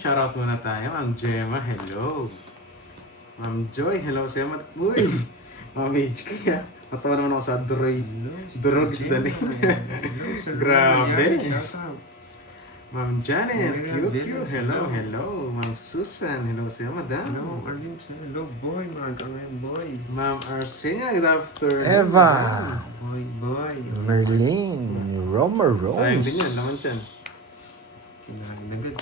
shoutout muna tayo. Ma'am Gemma, hello. Ma'am Joy, hello sa'yo. Uy! Ma'am HK ah. Natawa naman ako sa Droid. Drog is the name. Grabe. Ma'am Janet, QQ, hello, hello. Ma'am Susan, hello sa'yo, madam. Hello, Arlim sa'yo. Hello, boy. Mga kangayon, boy. Ma'am Arsenia, good afternoon. Eva. Boy. Merlin. Roma Sayang din Rose. yan, laman tiyan. Kinagad.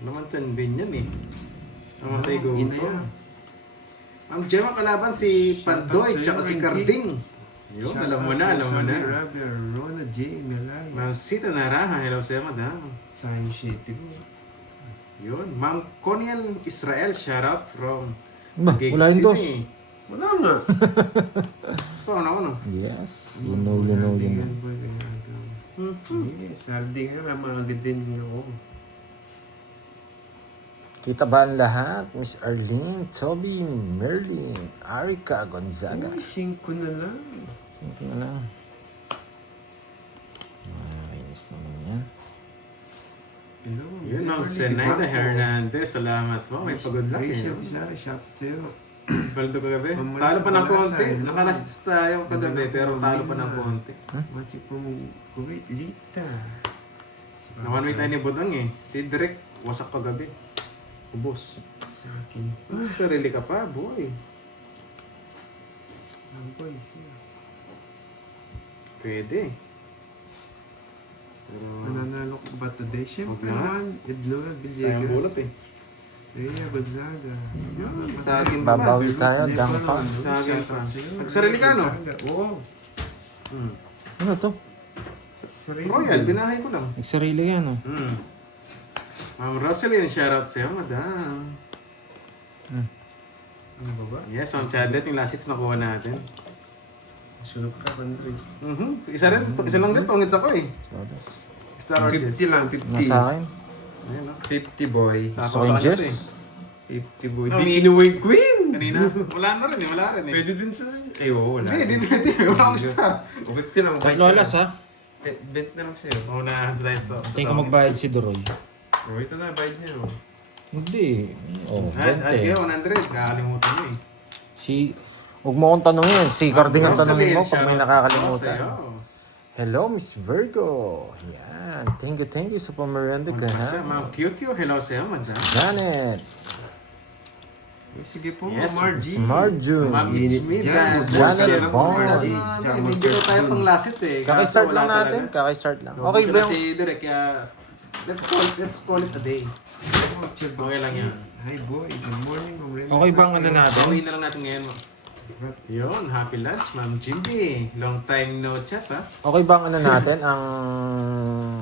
Laman tiyan din yan eh. Namatay go Ina ko. yan. Ma'am Gemma kalaban si Pandoy, tsaka si Carding. Yun, alam mo na. Rabia, Rona J. Melay. Ma'am Sita Naraha, hello sa'yo, madam. Sayang shit ko. Yun, Ma'am Coniel Israel, shoutout from Bah, Gig wala yung dos. City. Wala nga. So, ano? Yes. You know. Yes, sarding nga. Mga din ako. Kita ba ang lahat? Miss Arlene, Toby, Merlin, Arica, Gonzaga. Uy, 5 na lang. Sige na lang. Nakakainis naman yan. Hello. Yun, Ma'am Zenaida Hernandez, salamat po. May pagod luck eh. Rachel Pizarro, shout sa'yo. Paldo kagabi. Ma'am Talo pa ng Marisa konti. Balasa, Nakalasis tayo kagabi, pero talo pa ng konti. Machi pong Kuwait, Lita. Naman may tayo ni Budang eh. Si Direk, wasak kagabi. Ubos. Sa akin. Sarili ka pa, boy. Ang boy, siya. Pwede. Pero, Mananalo ko ba today? Siyempre Huwag na. man, Ednoel sayang bulot Villegas. eh. Rhea Gonzaga. Yun, sa akin pa ba? Babawi tayo, dangka. Sa akin pa. Nagsarili ka, no? Oo. Hmm. Ano to? Sarili. Royal, binahay ko lang. Nagsarili yan, oh. Hmm. Ma'am Rosalyn, shoutout sa'yo, madam. Ano ba ba? Yes, Ma'am Chadlet, yung last hits nakuha natin. Sunog ka, Andre. Isa lang din, tungits ako eh. Sorry. Star Oranges. 50 lang, 50. Nasa akin. Ayun, no? 50 boy. Sakto sa kanya Oranges. to eh. 50 boy. Oh, Di may- kinuwi queen! Kanina, wala na rin eh, wala rin eh. Pwede din sa... Ay, oo, wala. Hindi. Wala akong star. O, 50 lang. Tatlo alas, ha? Bet na lang sa'yo. Unahan sa live to. Tingin ko magbayad si Doroy. O, ito na, bayad niya. Oh. Hindi. Oh, At 20. yun, 100. Kakalimutan mo eh. Huwag mo akong tanongin. Si Carding ang Rosalyn, tanongin mo pag may shoutout nakakalimutan. sa'yo. Hello, Miss Virgo. Yan. Thank you sa pamerenda ka, ha? Ma'am QQ, hello sa'yo, madam. Janet. Sige po, Yes, Miss Margie. Marjun. Ma'am Init Smith, dyan. Janet Mag- Bond. Margie. Hindi ko tayo pang last hits eh. Kakistart Kaso wala lang natin. talaga. Kakistart lang. Robot Okay siya ba na yung... Si Direk, kaya let's call it a day. Okay lang yan. Hi boy, good morning. Ma'am Remy. Okay bang ano natin? Bawi na lang natin ngayon. Yun, happy lunch, Ma'am Jimby. Long time no chat, ha? Okay bang ano natin? Ang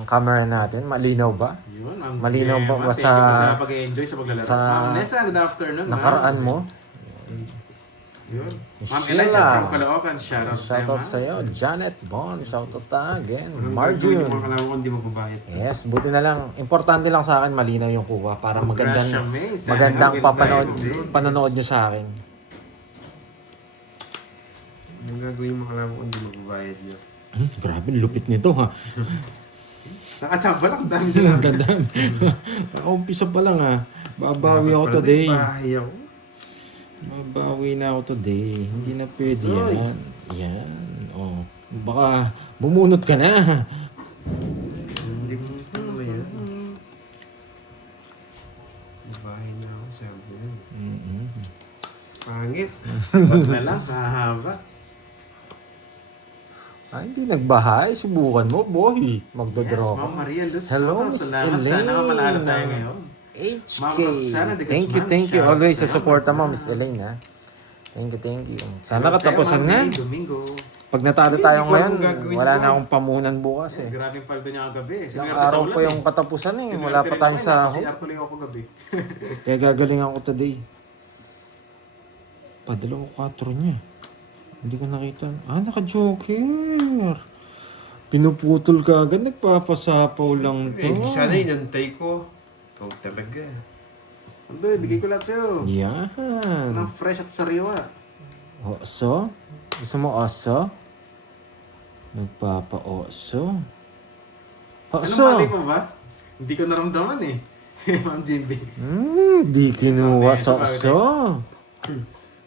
camera natin? Malinaw ba? Yun, Ma'am Malinaw ba Gemma, ba thank you sa- sa pag-enjoy sa paglalaro. sa Ma'am Nessa, good afternoon. ma'am. Nakaraan mo? Yun. Ma'am Sheila. Elijah from Caloocan, shoutout Shoutout ma'am. sa'yo. Janet Bond. Shoutout again. Walang gagawin yung mga Marjun. kalawan ko, hindi magbabayad. Yes, buti na lang. Importante lang sa akin, malinaw yung kuha para Gracia magandang May, sana magandang nga panonood nyo sa akin. Yung gagawin yung mga kalawan ko, hindi magbabayad niya. Grabe, lupit nito ha. Nakachamba lang, dami siya. Ang ganda. Umpisa pa lang ha. Babawi ako today. Bahay ako. Babawi na ako today. Hindi na pwede Uy. yan. Yan. Oh. Baka bumunot ka na. Hindi ko gusto mo yan. Bahay na ako, sabi yan. Mm-hmm. Pangit. Wag na lang, mahaba. Hindi nagbahay. Subukan mo, boy. Yes, Magdodraw Ma'am ka. Maria Luz. Hello, Soto, Miss salamat. Sana nga manalo tayo Elaine. ngayon. HK. Ma'am Rosana de Thank you, Guzman, thank you. shout Always sa out. suporta mo, Miss Elaine, ha. Thank you. Sana Hello sa'yo, katapusan Ma'am na. May Domingo. Pag natalo Hindi tayo ko ngayon, alam gagawin wala ko. na akong pamunan bukas eh. Grabing paldo niya kagabi. Ilang Sinuwerte sa araw ulan pa yung eh. katapusan eh. Sinuwerte Wala pa rin tayong ako, sahod. Si Artuloy ako kagabi. Kaya gagaling ako today. Padala ko 4 niya. Hindi ko nakita. Naka-joker. Pinuputol ka agad. Nagpapasapaw lang to. Eh, sana inantay ko. Ikaw talaga. Andoy, bigay ko lahat sa'yo. Yan. Ng fresh at sariwa. Oso? Gusto mo oso? Nagpapa-oso. Anong Oso! mali pa ba? Hindi ko naramdaman eh. Ma'am Jimby. Di kinuha So, so.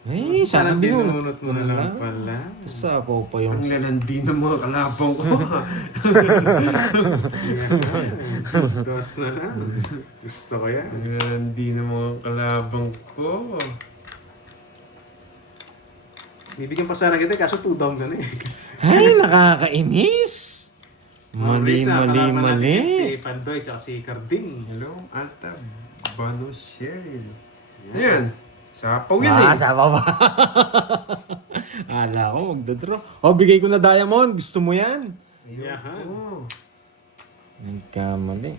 Eh, sana binunot mo na lang pala. Sapaw pa yung... Ang lalandi ng mga kalabang ko. Yan. Dos na lang. Gusto ko yan. Ang lalandi ng mga kalabang ko. Bibigyan pa sana kita kaso 2 down ka na eh. Ay, nakakainis! Mali, Lisa, mali, kasama natin mali. Si Pandoy tsaka si Carding. Hello, Alta. Bano Cheryl. Yes. Yan. Sapaw yan eh. Sapaw pa. Ala ko, magdadraw. Bigay ko na diamond. Gusto mo yan? Yahan. Oo. Nagkamali.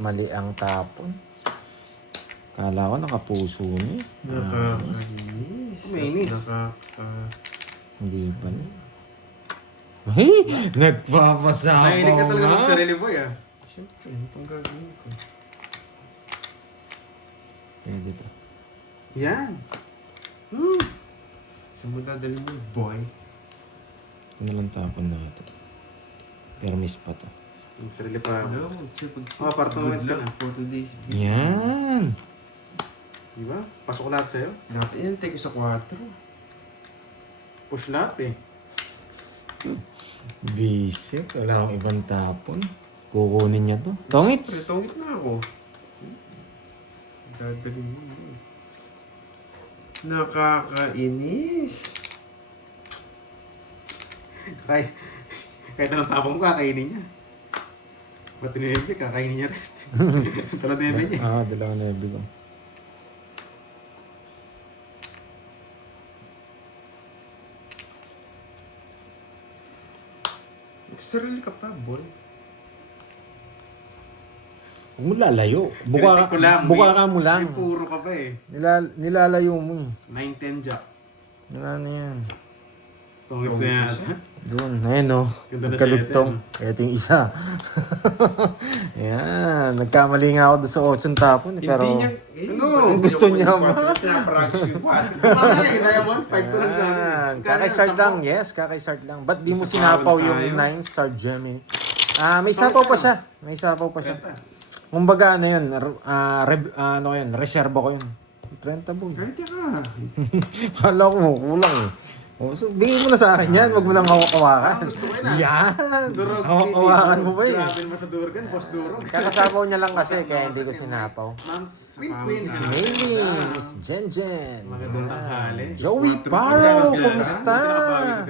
Mali ang tapon. Kala ko nakapuso niya. Nakakainis. Mainis. Hindi pa na. Ay! Nagpapasapaw Mahilig ka talaga nga. mag-sarili boy ah. Siyempre, ano pang gagawin ko? Pwede to. Yan. Saan mo dadalhin mo, boy? Ano lang tapon na ito. Pero miss pa to. Mag-sarili pa Hello, ako. pag-sip. Oh, apartment Good ka luck na. for today's video. Yan! Di ba? Pasok lahat sa'yo. Dapat yan, take ko sa 4. Push lahat eh. Visit. Wala akong ibang tapon. Kukunin niya to. Tongits! Tongit na ako. Dadalhin mo. Nakakainis. Kahit anong tapong ko, kakainin niya. Ba't tinilipik, kakainin niya rin. Tala bebe niya. Dalawa na ibig ko. Sarili ka pa, boy. Huwag mo lalayo. Tinitik ko lang. Buka ka mo lang. May puro ka pa eh. Nilalayo mo eh. 9-10 jack. Wala na yan. Tungits na yan. Doon, ayun o. Ganda na Nagkalugtong. Ito yung isa. Yan. Nagkamali nga ako doon sa 8 tapon. Pero... Hindi niya... Ano? Gusto niya ba? Pinapractice yung 4. Kumaka eh, Diamond. 5 to lang sa akin. Yan. Kakay-start lang. Yes, kakay-start lang. Ba't di mo sinapaw yung 9 star gem eh? May sapaw pa siya. May sapaw pa siya. Kumbaga ano yun, ano yun, reserva ko yun. 30 boy. Kahit ka. Kala ko kulang eh. So, bigay mo na sa akin yan, wag mo nang hawak-hawakan. Gusto ko yun ah. Yan! Durog. Hawak-hawakan mo ba eh? Grabe naman sa Durgan, boss Durog. Kakasapaw niya lang kasi, kaya hindi ko sinapaw. Ma'am, Queen. Miss Maylie, Miss Jen. Magandang tanghali. Joey Paro, kumusta?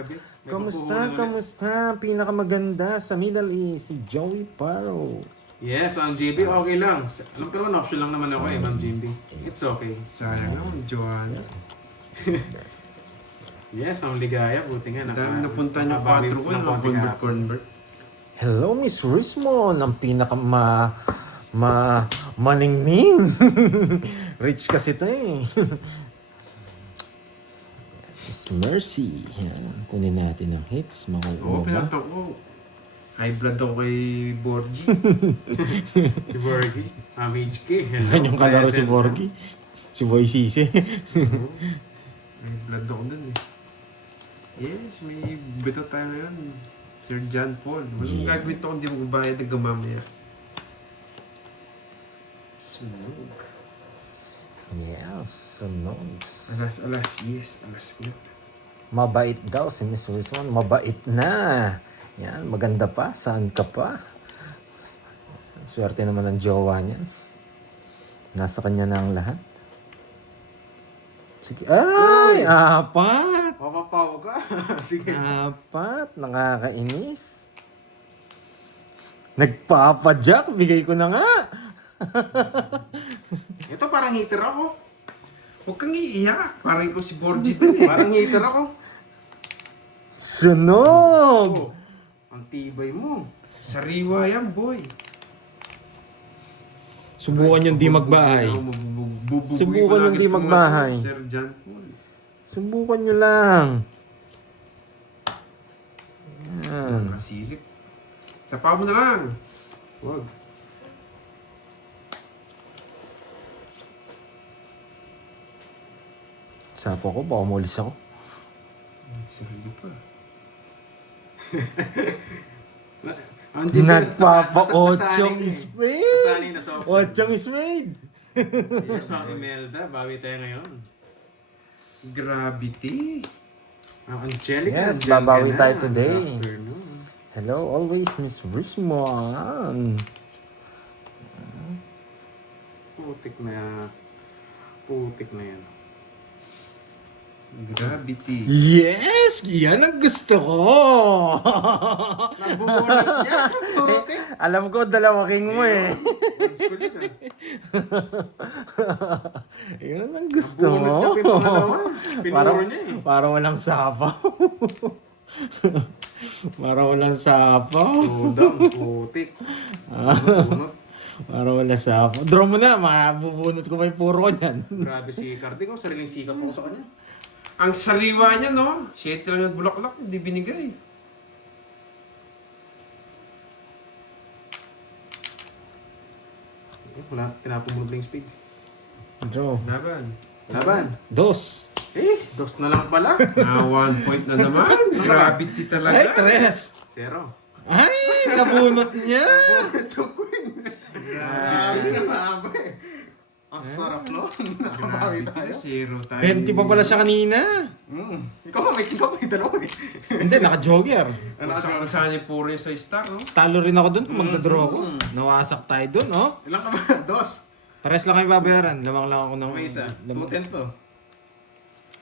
May Kamusta, pagpupuno ulit. kamusta? Pinakamaganda sa Middle East, si Joey Paro. Yes, Ma'am JB, okay lang. Alam ko naman, option lang naman ako eh, Ma'am JB. It's okay. Sayang naman, Joanna. Yes, Ma'am Ligaya, buti nga. Ang dami napunta niyo 4 ko, convert. Hello, Miss Rismon, ang pinaka maningning. Rich kasi to eh. Miss Mercy. Yan. Kunin natin ang hits. Oo, Makukuha ba? pinatang ko. High blood ako kay Borgie. Si Borgie, Ma'am HK. Hello, Yan yung kalaro si present. Borgie. Si Boy Sisi. High blood ako dun eh. Yes, may bito tayo ngayon. Sir John Paul. Walang Yeah. gagawin to kung di mo bayad ng gamamaya. Smoke. Yes, sunogs. Alas, yes, alas na. Mabait daw si Miss Wilson. Mabait na. Yan, maganda pa. Saan ka pa? Swerte naman ng jowa niyan. Nasa kanya na ang lahat. Sige. Ay! Apat! Papapaw ka. Sige. Apat! Nakakainis. Nagpapadyak. Bigay ko na nga. Ito parang hater ako. Huwag kang iiyak. Parang ikaw si Borgie dun eh. Parang hater ako. Sunog! Oh, ang tibay mo. Sariwa yan, boy. Subukan yung di magbahay. Subukan yung di magbahay. Sir John Paul. Subukan nyo lang. Yan. Kasilip. Sapa mo na lang. Wag. Sapo ko, baka mulis ako. Sarili pa. Ang GP, Nagpapa-ochong nasanay spade! na soft. Ochong spade! Yes, mga Imelda, bawi tayo ngayon. Gravity. Ang Angelica, Yes, andyan babawi ka na. tayo today. Good afternoon. Hello, always Miss Rismon. Putik na. Putik na yan. Gravity. Yes! Yan ang gusto ko! Nabubunot niya. Putik. Alam ko, dalawa king mo eh. That's good yun, Yan ang gusto Nabunot mo. niya pa yung pangalawa. Pinuro niya eh. Para walang sapaw. Para walang sapaw. Udang, putik. Bunot. Para walang sapaw. Draw mo na, mabubunot ko pa yung puro ko niyan. Grabe si Cardi ko, sariling sikap ako sa kanya. Ang sariwa niya, no? 7 lang ng bulaklak, hindi binigay. Wala, pinapumulog lang yung speed. Draw. Laban. Laban. Dos. Dos na lang pala. 1 point na naman. Gravity Ay, talaga. tres. 0. Ay, nabunot niya. Bunot yung queen. Grabe na mahaba eh. Ang sarap no? Nakabawi tayo. 0 tayo. 20 pa pala siya kanina. Ikaw pa may dalawa eh. Hindi, naka-jogger. Masakan niya puro yung sa star, no? Talo rin ako doon kung magdadraw ako. Nawasak tayo doon, oh. Ilan ka ba? Dos. Pares lang kayo babayaran. Lamang lang ako ng... May isa. 210 to.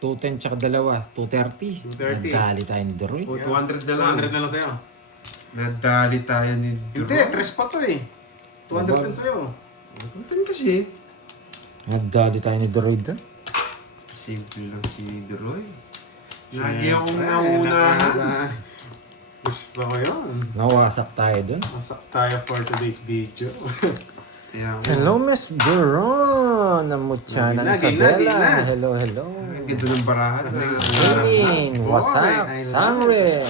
210 tsaka dalawa. 230. 230. Nadali tayo ni Doroy. O, 200 na lang. 200 na lang sa'yo. Nadali tayo ni Hindi, 3 pa to eh. 200 din sa'yo. Puntan kasi. Nadali tayo ni Doroy doon. Simple lang si Deroy. Lagi akong nauna. Gusto ko yun. Nawasak tayo doon. Masak tayo for today's video. Kaya ako. Hello, Miss Duron. Namutya ng Lagi, Isabela. Hello, hello. Ganda ng barahan. Jamin, wasak, Sangre,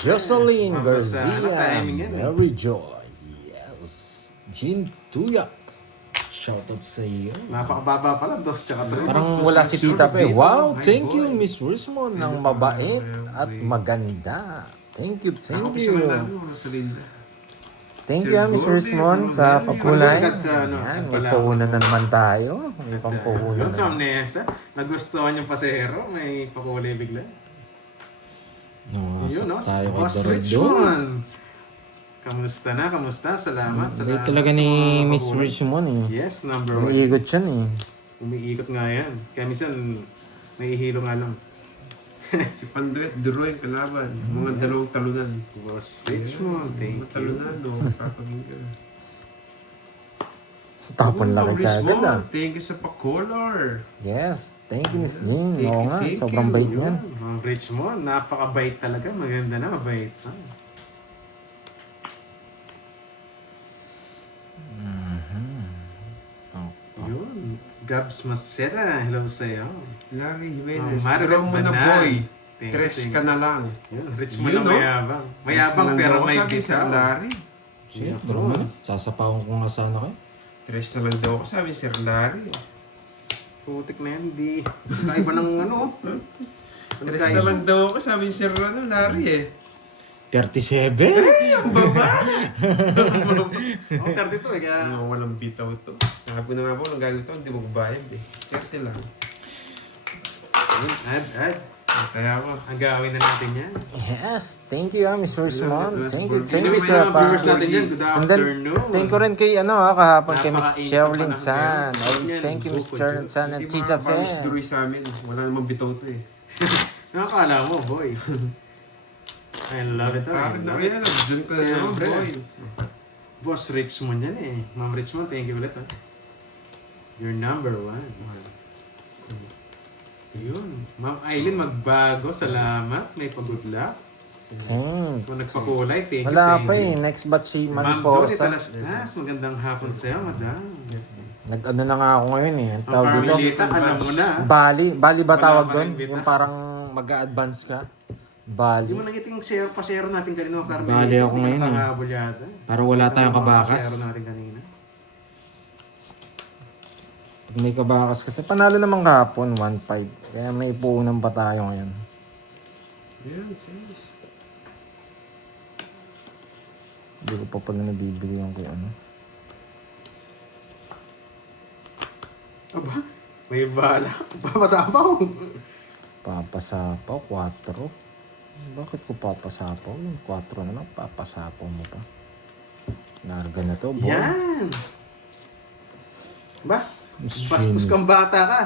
Jocelyn Garcia, Mary Joy, yes, Jim Tuyak. Shoutout sa iyo. Napakababa pala, dos tsaka tres. Parang wala si Tita pa eh. Wow, thank you Miss Rismon ng mabait at maganda. Thank you, thank you. Thank you Miss Rismon sa pakulay. Ayan, may puhunan na naman tayo. May pampuhunan Yun sa na. Amnesa, nagustuhan yung pasero, may pakulay bigla. Yun, no? Nawasak tayo kay Boss Doroy doon. Richmond. Kamusta na? Kamusta? Salamat. Hindi Salamat talaga sa ni mga Miss pakulay. Richmond eh. Yes, number 1. Umiikot yan eh. Umiikot nga yan. Kaya minsan, naihilo nga lang. Si Panduet, Deroy, kalaban. Mga dalawang talunan. Boss Richmond, thank Mga you. talunan, no? Papagin ka. Tapon laki ka agad ah. Thank you sa pa-color. Yes, thank you Miss Jean. Thank Oo you, nga, thank sobrang you. bait niyan. Mga Richmond, napakabait talaga. Maganda na, mabait pa. Yun. Gabs Macera, hello sa'yo. Larry Jimenez. Margaret Draw mo na, Banan. boy. Thank you, Tres thank ka you. na lang. Yun, Richmond Yun, na no? mayabang. Mayabang Tres na lang pero daw. may Sabi sa bitaw. Larry. Sige, bro mo na. Sasapawan ko nga sana kayo. Tres na lang daw ako. Sabi ni Sir Larry. Putik na yan, hindi. Kaiba ng ano. Tres na lang daw ako. Sabi ni Sir Larry eh. 37? Ang baba. Oh, 32 eh, kaya... Ano, walang bitaw to. Sabi ko na nga po, nang gagawin to, hindi magbayad eh. 30 lang. Add. Kaya ako. Ang gawin na natin yan. Yes, thank you Miss Rismon. Thank you, Yun thank naman you sa yung viewers pa... natin yan. Good And then, afternoon. thank you rin kay kahapon kay Miss Napakainit Sherilyn ang panahon San. ngayon. Always Yan, thank you Miss buko Sherilyn juice. San and Hindi Chisa makakapamis Fair. Duroy sa amin. Wala namang bitaw to eh. Nakakala mo, boy. I love it. Bakit na kaya lang? Diyan ka na naman, Siyempre. boy. Boss Richmond yan eh. Ma'am Richmond, thank you ulit ha. You're number 1. Yun. Ma'am Aileen, magbago. Salamat. May pag-good luck. Thank. Kung nagpakulay, thank you. Wala thank pa you. eh. Next batch si Ma'am Dori Mariposa. Talastas, magandang hapon sa'yo, madam. Nag-ano na nga ako ngayon eh. Ang Ang tawag dito. Carmelita, alam mo na. Bali ba Wala tawag pa doon? rin, Vita. Yung parang mag-a-advance ka? Bali. Hindi mo nangiting share, pa-share natin kanina, Carmelita. Bali ako ngayon eh. Nakahabol yata. Para wala tayong kabakas. Pa-share natin kanina. Pag may kabakas kasi, panalo naman kahapon, 1-5. Kaya may puunan pa tayo ngayon. Yan, sis. Hindi ko pa pala nabibigay yung kay ano. Aba, may bala. Papasapaw. Papasapaw, 4. Bakit ko papasapaw? Yung 4 na lang, papasapaw mo pa. Larga na to, boy. Yan. Ba? Shit. Bastos kang bata ka.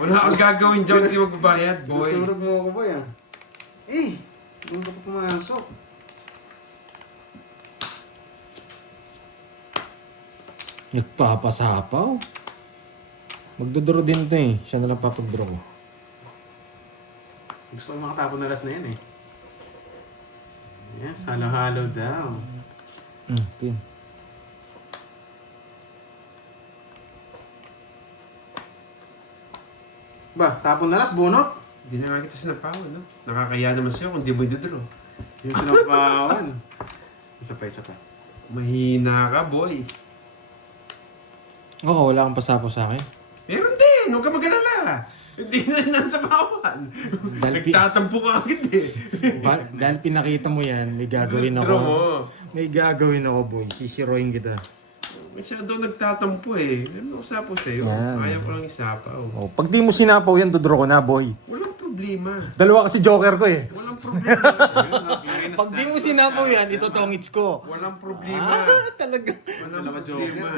Wala kang gagawin dyan, hindi magbabayad, boy. Nasurog mo ako, boy, ah. Eh, hindi ka pa pumasok. Nagpapasapaw? Magdodoro din ito eh. Siya na lang papagdraw ko. Gusto ko makatapon na last na yan, eh. Yes, halo-halo daw. Okay. Ba, tapon na last, bunot. Hindi na nga kita sinapawan, no? Nakakaya naman sa'yo kung di mo idodro. Yung sinapawan. Isa pa. Mahina ka, boy. Oo, wala kang pasapaw sa akin. Meron din, huwag ka mag-alala. Hindi na sinasapawan. Dahil Nagtatampo ka agad eh. Dahil pinakita mo yan, may gagawin Draw ako. mo. May gagawin ako, boy. Sisiroin kita. Masyado nagtatampo eh. Ano usapo sa'yo? Yan. Ayaw ko lang isapaw. Oh, pag di mo sinapaw yan, dodoro ko na, boy. Walang problema. Dalawa kasi joker ko eh. Walang problema. Pag di mo sinapaw yan, ito tongits ko. Walang problema. Talaga. Walang Dalawa problema.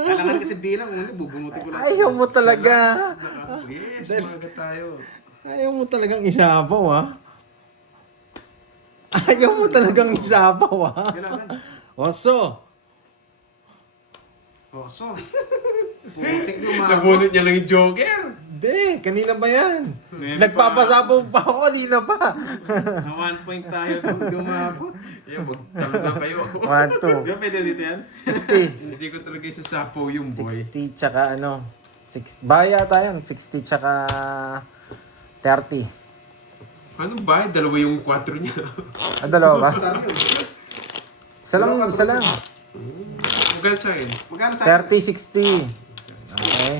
Kailangan kasi bilang, bubunutin ko lang. Ayaw mo talaga. Yes, umaga tayo. Ayaw mo talagang isapaw, ha? Ayaw mo talagang isapaw, ha? Kailangan. Oso. Oh, so. Putik lumabot. Nabunot niya lang yung joker. Hindi, kanina ba yan? Ngayon Nagpapasapaw pa ako, kanina pa. Na 1 point tayo kung lumabot. Yan, magtalo na kayo. 1, 2, Di ba pwede dito yan? 60. Hindi ko talaga isasapaw yung boy. 60 tsaka ano, 6, baya tayo, 60 tsaka 30. Ano ba? Dalawa yung 4 niya. Ah, dalawa ba? Star yun. Isa lang. Magkano sa akin? Magkano sa 30, 60. Okay.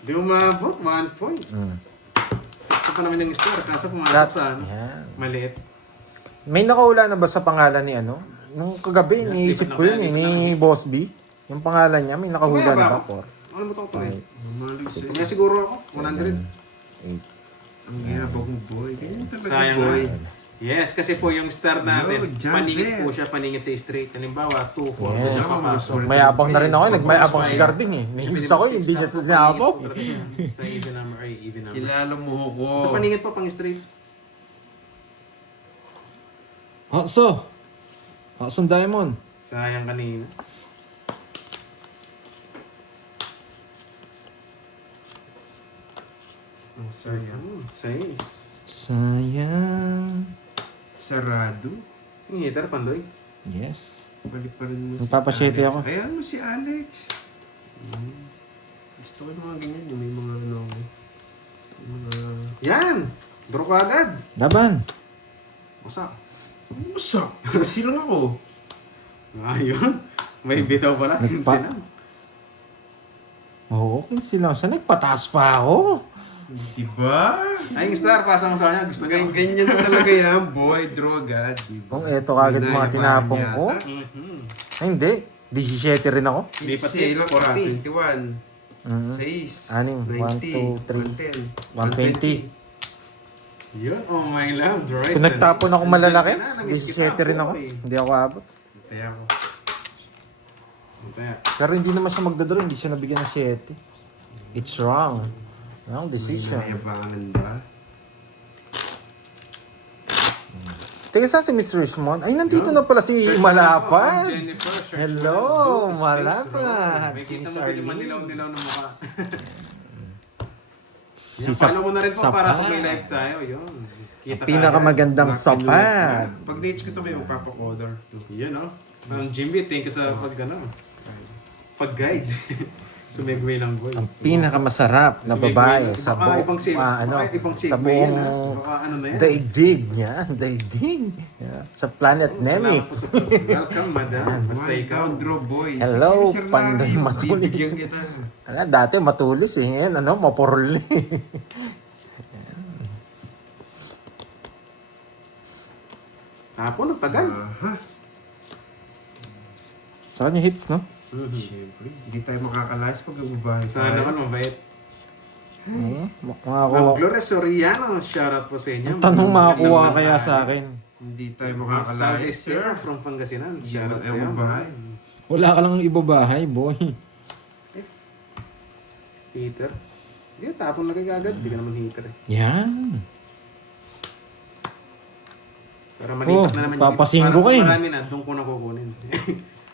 Di umabot, 1 point. Sakto pa naman yung star, kaso pumasok That, sa ano. yan. Maliit. May nakaula na ba sa pangalan ni ano? Nung kagabi, Yes, iniisip lipat ko na yun kaya, eh, lipat ni na. Boss B. Yung pangalan niya, may nakahula Mamaya na ba ba? ako? 4, Ano mo ito ko to eh? 5, Kaya siguro ako, 100. 8, Ang yabag mo boy. Ganyan talaga Sayang boy. nga. Yes, kasi po yung star natin, Yo, John paningit Blair. po siya, paningit sa straight. Halimbawa, 2, 4, Yes. papasok. Mayabang na rin ako, nagmayabang si Garding eh. Nainis ako, hindi niya sa sinapaw. Sa even number, ay even number. Kilala mo ko. Sa paningit po, pang straight. Hakso. Haksong Diamond. Sayang kanina. Oh, sayang. 6. Sayang. Sarado. Yung hitter, Pandoy. Yes. Balik pa rin mo Magpapasyete Alex. ako. Ayan mo si Alex. Gusto ko ng mga ganyan. Yung may mga ano. Yung mga... Yan! Draw ka agad. Laban. Wasak. Usak! Kasi lang ako. Ayun. May bitaw pala. Nagpa- Sila. Oo, okay sila. Siya nagpataas pa ako. Diba? Ay, yung star, pasa mo sa kanya. Gusto Ganyan, ko. ganyan talaga yan, boy. Draw agad. Diba? Kung eto kagad mga Inayabangan tinapong yata. ko. Mhm. Ay, hindi. 17 rin ako. Lipat Lipat hits, ilang ka? 40. 21. Mhm. 6. Anim. 1, 2, 3. 120. Yun, oh my love. Dry Kung nagtapon ako malalaki, Namiss kita, 17 rin ako. boy. Hindi ako abot. Tayo ako. Kaya, Pero hindi naman siya magdodoro, hindi siya nabigyan ng 7. It's wrong. Wrong decision. Inayabangan ba? Teka, saan si Mr. Richmond? Ay, nandito na pala si Malapad. Jennifer, search Hello, mo lang. Malapad. May Si kita Miss mo din yung Arlene. manilaw-nilaw na mukha. Si Yan, follow mo na rin po para kung may Sapad. live tayo. Yun. Kita Pinakamagandang Black sapad. Pag dates ko ito may magpapakodor. Yun, no? Jimmy, thank you sa pag-guide. Sumigway lang, boy. Ang pinakamasarap na babae sa Baka ibang buong, ibang sa segue yan, ha? buong Baka ano na yan. daigdig. Yan, daigdig. Yeah. Sa planet Nemi. Salamat po sa welcome, madam. Basta ikaw. Draw boy. Hello, Sige, Sir Pandoy Larry, Matulis. bibigyan kita. Ala, dati matulis eh. Ngayon, ano, mapurli. Tapon, nagtagal. Aha. Sa kanya hits, no? Siyempre, hindi tayo makakalayas pag ubahan Sana naman mabait. Makakuha. Ma'am Gloria Soriano, shoutout po sa inyo. Ang tanong makakuha Magandang kaya tanghali. sa akin. Hindi tayo Ma'am makakalayas, Southeast sir. Asia from Pangasinan. Hindi Shoutout mo sa tayo iyo. mabahay. Wala ka lang ibabahay, boy. Heater. Hindi, tapon na kayo agad. Hindi ka naman heater eh. Yan. Para malipat na naman papasin ko Parang kayo. marami na, doon ko na kukunin.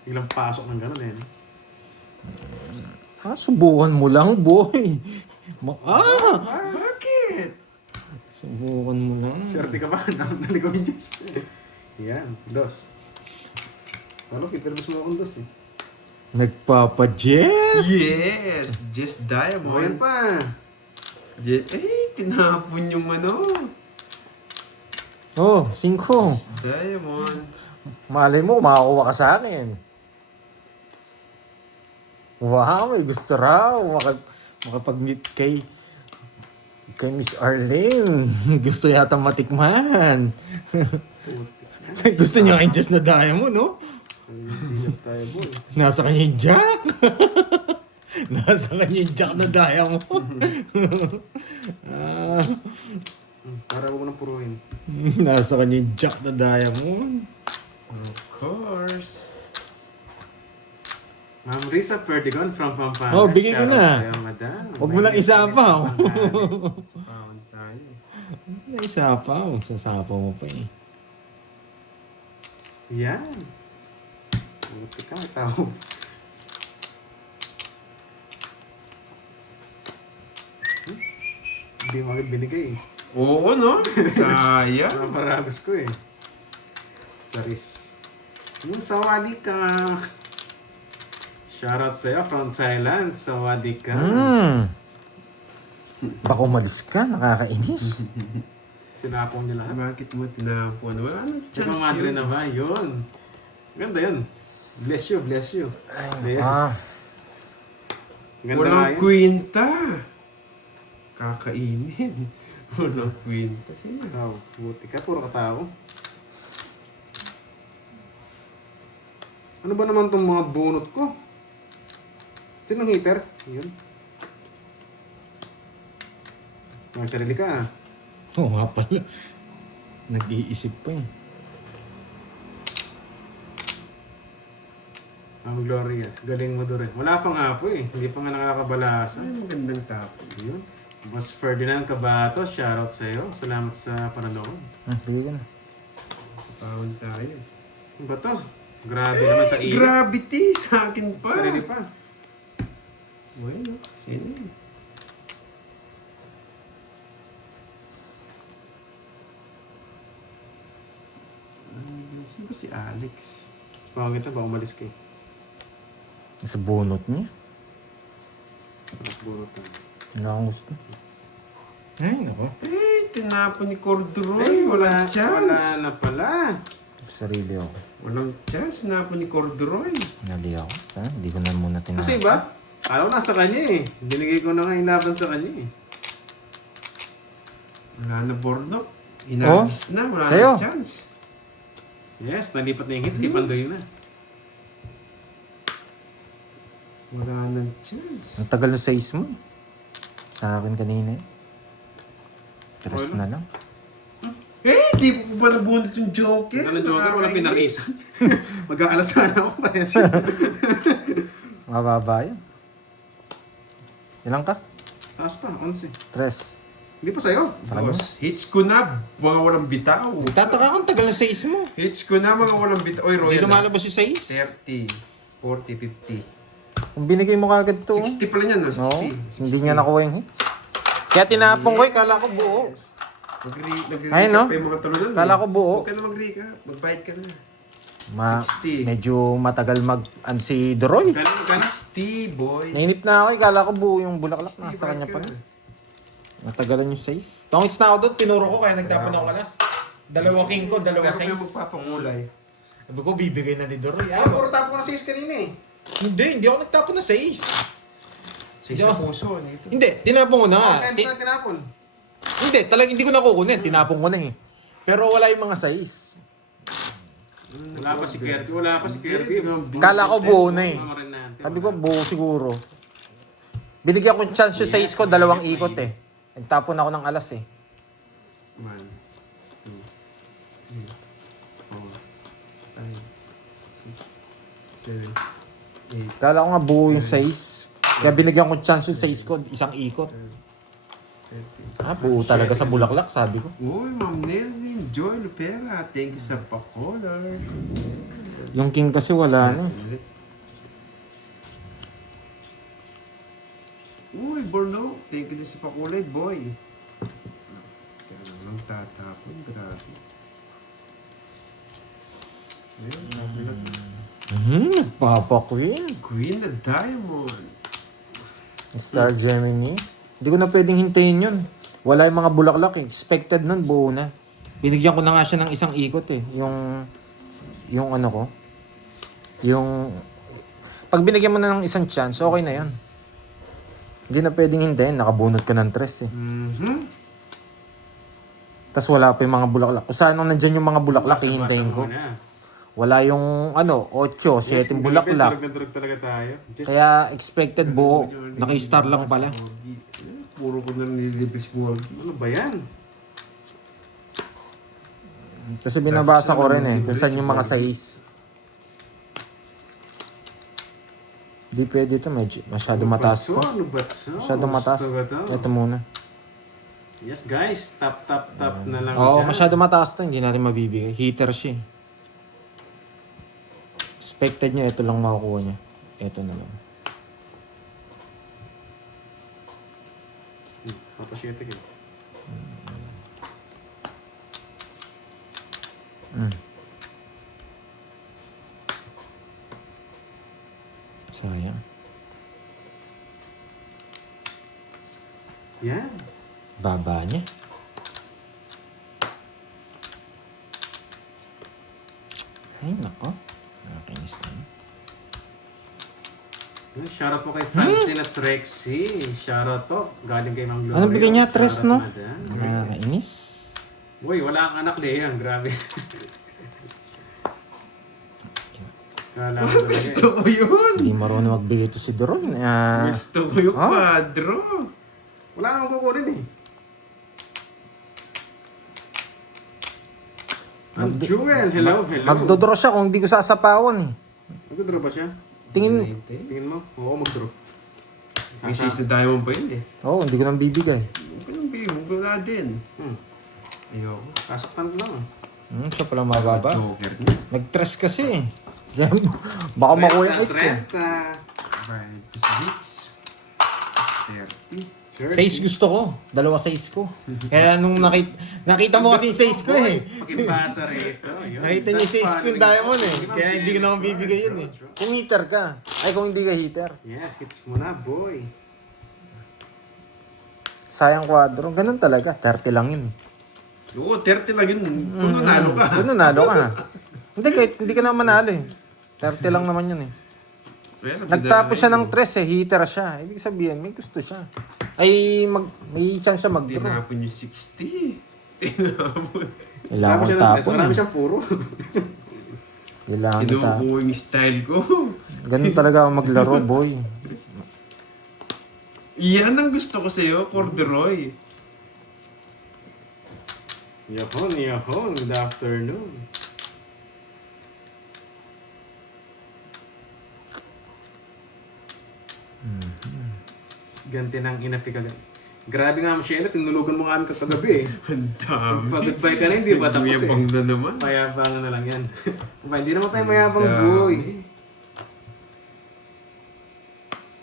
Biglang pasok ng gano'n eh. Subukan mo lang, boy. Bakit? Subukan mo lang. Swerte ka ba? Naligaw yung Diyos. Yan, dos. Paano, kitilabas mo akong dos eh. Nagpapa-Jess! Yes! Just O, yan Diamond. pa. Tinapon yung ano. Oh, 5. Just Diamond. Malay mo, makakuha ka sa akin. Wow, may gusto raw. Makapag-meet kay Miss Arlene. Gusto yata matikman. Puti. Gusto niya kay Jess na diamond, no? Silap tayo, boy. Nasa kanya yung jack. Nasa kanya yung jack na diamond. Ah, Para huwag mo nang puruhin. nasa kanya yung jack na diamond. Of course. Ma'am Risa Perdigon from Pampanga. Oh, bigay ko Shoutout na. sa'yo, madam. Huwag mo lang isapaw. Sapawan tayo. Isapaw. Sasapaw mo pa eh. Yan. Buti ka, may tao. Hindi mo agad binigay eh. Oo, no? Sayang. Naparagos ko eh. Charis. Yung sawadi ka. Shoutout sa'yo from Thailand. Sawadi ka. Baka umalis ka, nakakainis. Sinapong niya lahat. Bakit mo tinapon? Wala nang Tsaka chance madre yun. na ba? Yun. Ganda yun. Bless you, bless you. Ayan. Ganda nga Walang yun. kwenta. Kakainin. Walang kwenta. Sige. Oh, buti ka, puro katao. Ano ba naman itong mga bunot ko? Sinong heater? Yun. May sarili ka ah. Oo nga pala. Nag-iisip pa eh. Ma'am Gloria, galing mo doon rin. Wala pang apo eh. Hindi pa nga nakakabalasa. Ay, magandang tapon. Yun. Boss Ferdinand Cabato, shoutout sa'yo. Salamat sa panonood. Bigay ka na. Sapawan tayo. Ano ba to? Grabe naman sa iyo. Gravity sa akin pa. Sarili pa. Bueno, sino yun? Sino ba si Alex? Pangit na ba? Umalis ka eh. Sa bunot niya. Tapos bunutan. Wala akong gusto. Ay, nako. Tinapon ni Corduroy. Walang chance. Wala na pala. Sarili ako. Walang chance. Tinapon ni Corduroy. Nali ako. Hindi ko na muna tinapon. Kasi ba? Alam ko nasa kanya eh. Binigay ko na nga yung laban sa kanya eh. Wala na Bornok. Inagis na. Wala Sa'yo. na chance. Yes, nalipat na yung hits. Kay Pandoy na. Wala nang chance. Ang tagal ng size mo eh. Sa akin kanina eh. Tres Wala. na lang. Di ko ba nabunod yung Joker? Ano ng Joker? Walang Nakakainis. pinarisa. Mag-aalasana ako parehas. Mababa yun. Ilan ka? Taas pa, 11. Tres. Hindi pa sa'yo. Sa kanya? Boss, hits ko na. Mga walang bitaw. Tataka ko ang tagal ng size mo. Hits ko na mga walang bitaw. Oy, Hindi Royal. lumalabas yung size. 30, 40, 50. Kung binigay mo kagad to. 60 pala niyan, no? 60. Oo. Hindi nga nakuha yung hits. Kaya tinapon ko eh. Kala ko buo. Nag-recap Ayun, no? pa yung mga talunan. Kala ko buo. Huwag ka na mag-recap. Mag-bite ka na. 60. Medyo matagal si Doroy. Ganun ka na. 60, boy. Nainip na ako eh. Kala ko buo yung bulaklak. 60, Nasa kanya pa bite na. ka. Matagalan yung size. Tongits na ako doon. Tinuro ko kaya nagtapon ako kalas. Dalawang king ko, Meron dalawa kang size. magpapakulay. Sabi ko, bibigay na ni Doroy. Ay, puro tapo ko na 6 kanina eh. Hindi ako nagtapon na size. Sa isang puso, ano ito? Hindi, tinapon ko na nga. Kaya hindi ko na tinapon. Hindi, talagang hindi ko nakukunin. Tinapon ko na eh. Pero wala yung mga size. Wala pa si Kirby. Wala pa si Kirby. Kala ko buo na eh. Mamarin natin. Sabi ko, buo siguro. Binigyan ko chance yung 6 ko, 2 ikot eh. Nagtapon ako ng alas eh. 1, 2, 3, 4, 5, 6, 7, 8, Kala ko nga buo yung 6. Kaya binigyan ko chance yung 6 ko, 1 ikot. 13. Buo talaga sa bulaklak, sabi ko. Uy, Ma'am Nelly, Joy Lupera. Thank you sa pa-color. Yung king kasi wala na. Uy, Borno. Thank you din sa pakulay, boy. Kaya naman tatapon. Grabe. Ayun, sabi lang. Nagpapa-queen. Queen na Diamond. Star Gemini. Hindi ko na pwedeng hintayin yun. Wala yung mga bulaklak eh. Expected nun, buo na. Binigyan ko na nga siya ng 1 ikot eh. Yung ano ko. Yung... Pag binigyan mo na ng 1 chance, okay na yun. Hindi na pwedeng hintayin. Nakabunot ka ng 3 eh. Tapos wala pa yung mga bulaklak. Kung saan nandyan yung mga bulaklak, hihintayin ko. Wala yung 8, 7 bulaklak. Durog talaga tayo. Kaya expected buo. Naki-star lang pala. Puro ko na nililibis Borgi. Ano ba yan? Kasi binabasa ko rin eh. Kung saan yung mga size. Di pwede ito. Masyado mataas ko. Ano ba ito? Masyado mataas. Ito muna. Yes guys, tap na lang Oo, dyan. masyado mataas to. Hindi natin mabibigay. Heater siya eh. Expected nyo, ito lang makukuha niya. Ito na lang. Papasyetek eh. Sayang. Yan. Baba niya. Ay, nako. Nakinis na yun. Shoutout po kay Francine at Trexie. Shoutout po. Galing kay Mang Gloria. Ano bigay niya? 3, no? Madam. Nakakainis. Uy, wala kang anak, Leah. Grabe. Kala ko talaga. Gusto ko yun! Hindi marunong magbigay ito si Doron. Gusto ko yung padro. Wala namang kukunin eh. Ang Jewel, hello. Magdodraw siya kung hindi ko sasapawan eh. Magdodraw ba siya? Tingin, Tingin mo? Oo, magdraw. May 6 na diamond pa yun eh. hindi ko nang bibigay. Huwag ka nang bigay, huwag wala din. Ayoko. Kasaktan ko lang ah. Siya pala mababa. Joker niya. Nag-stress kasi eh. Baka makuha yung 8 eh. 5, 6, 6 gusto ko. 2 6 ko. Kaya nung nakita mo kasi yung 6 ko eh. Pakibasa rito. Yun. Nakita niya yung 6 ko yung diamond eh. Kaya hindi ko naman bibigay yun eh. Kung heater ka. Ay kung hindi ka heater. Yes, hits mo na, boy. Sayang kwadro. Ganun talaga. 30 lang yun. Oo, 30 lang yun. Kung nanalo ka. Kung nanalo ka ha. Hindi, kahit hindi ka naman manalo eh. 30 lang naman yun eh. Pero, Nagtapos siya ng 3 eh. Heater siya. Ibig sabihin, may gusto siya. Ay, may chance siya mag-draw. tinapon yung 60. Tinapon. Kailangan Marami kong siya ng tres, tapon marami eh. siyang puro. Kailangan ko tapon. Kinukuha yung style ko. Ganun talaga ako maglaro, boy. Yan ang gusto ko sa'yo, Corduroy. Yahon. Good afternoon. Ganti ng inapikan. Grabe nga, Michelle, tinulugan mo nga kami kagabi eh. Ang dami. Pag-goodbye ka na, hindi ba tapos eh. Mayabang na naman. Mayabangan na lang yan. Hindi naman tayo mayabang, boy.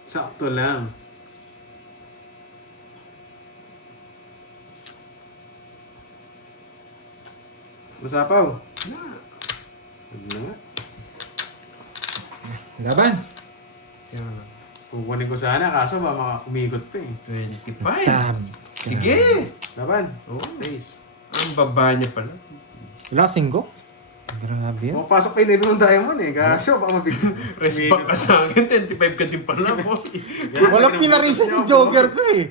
Sakto lang. Masapaw. Huwag na nga. Laban. Kukunin ko sana, kaso ba umikot pa eh. 25. Tab. Sige. Laban. Oo. 6. Ang baba niya pala. Wala singgo? Grabe yun. Pumapasok pa yung level ng diamond eh. Kaso baka mabigyan. Respect ka sa akin, 25 ka din pala, boy. Walang pinarisa ni Joker ko eh.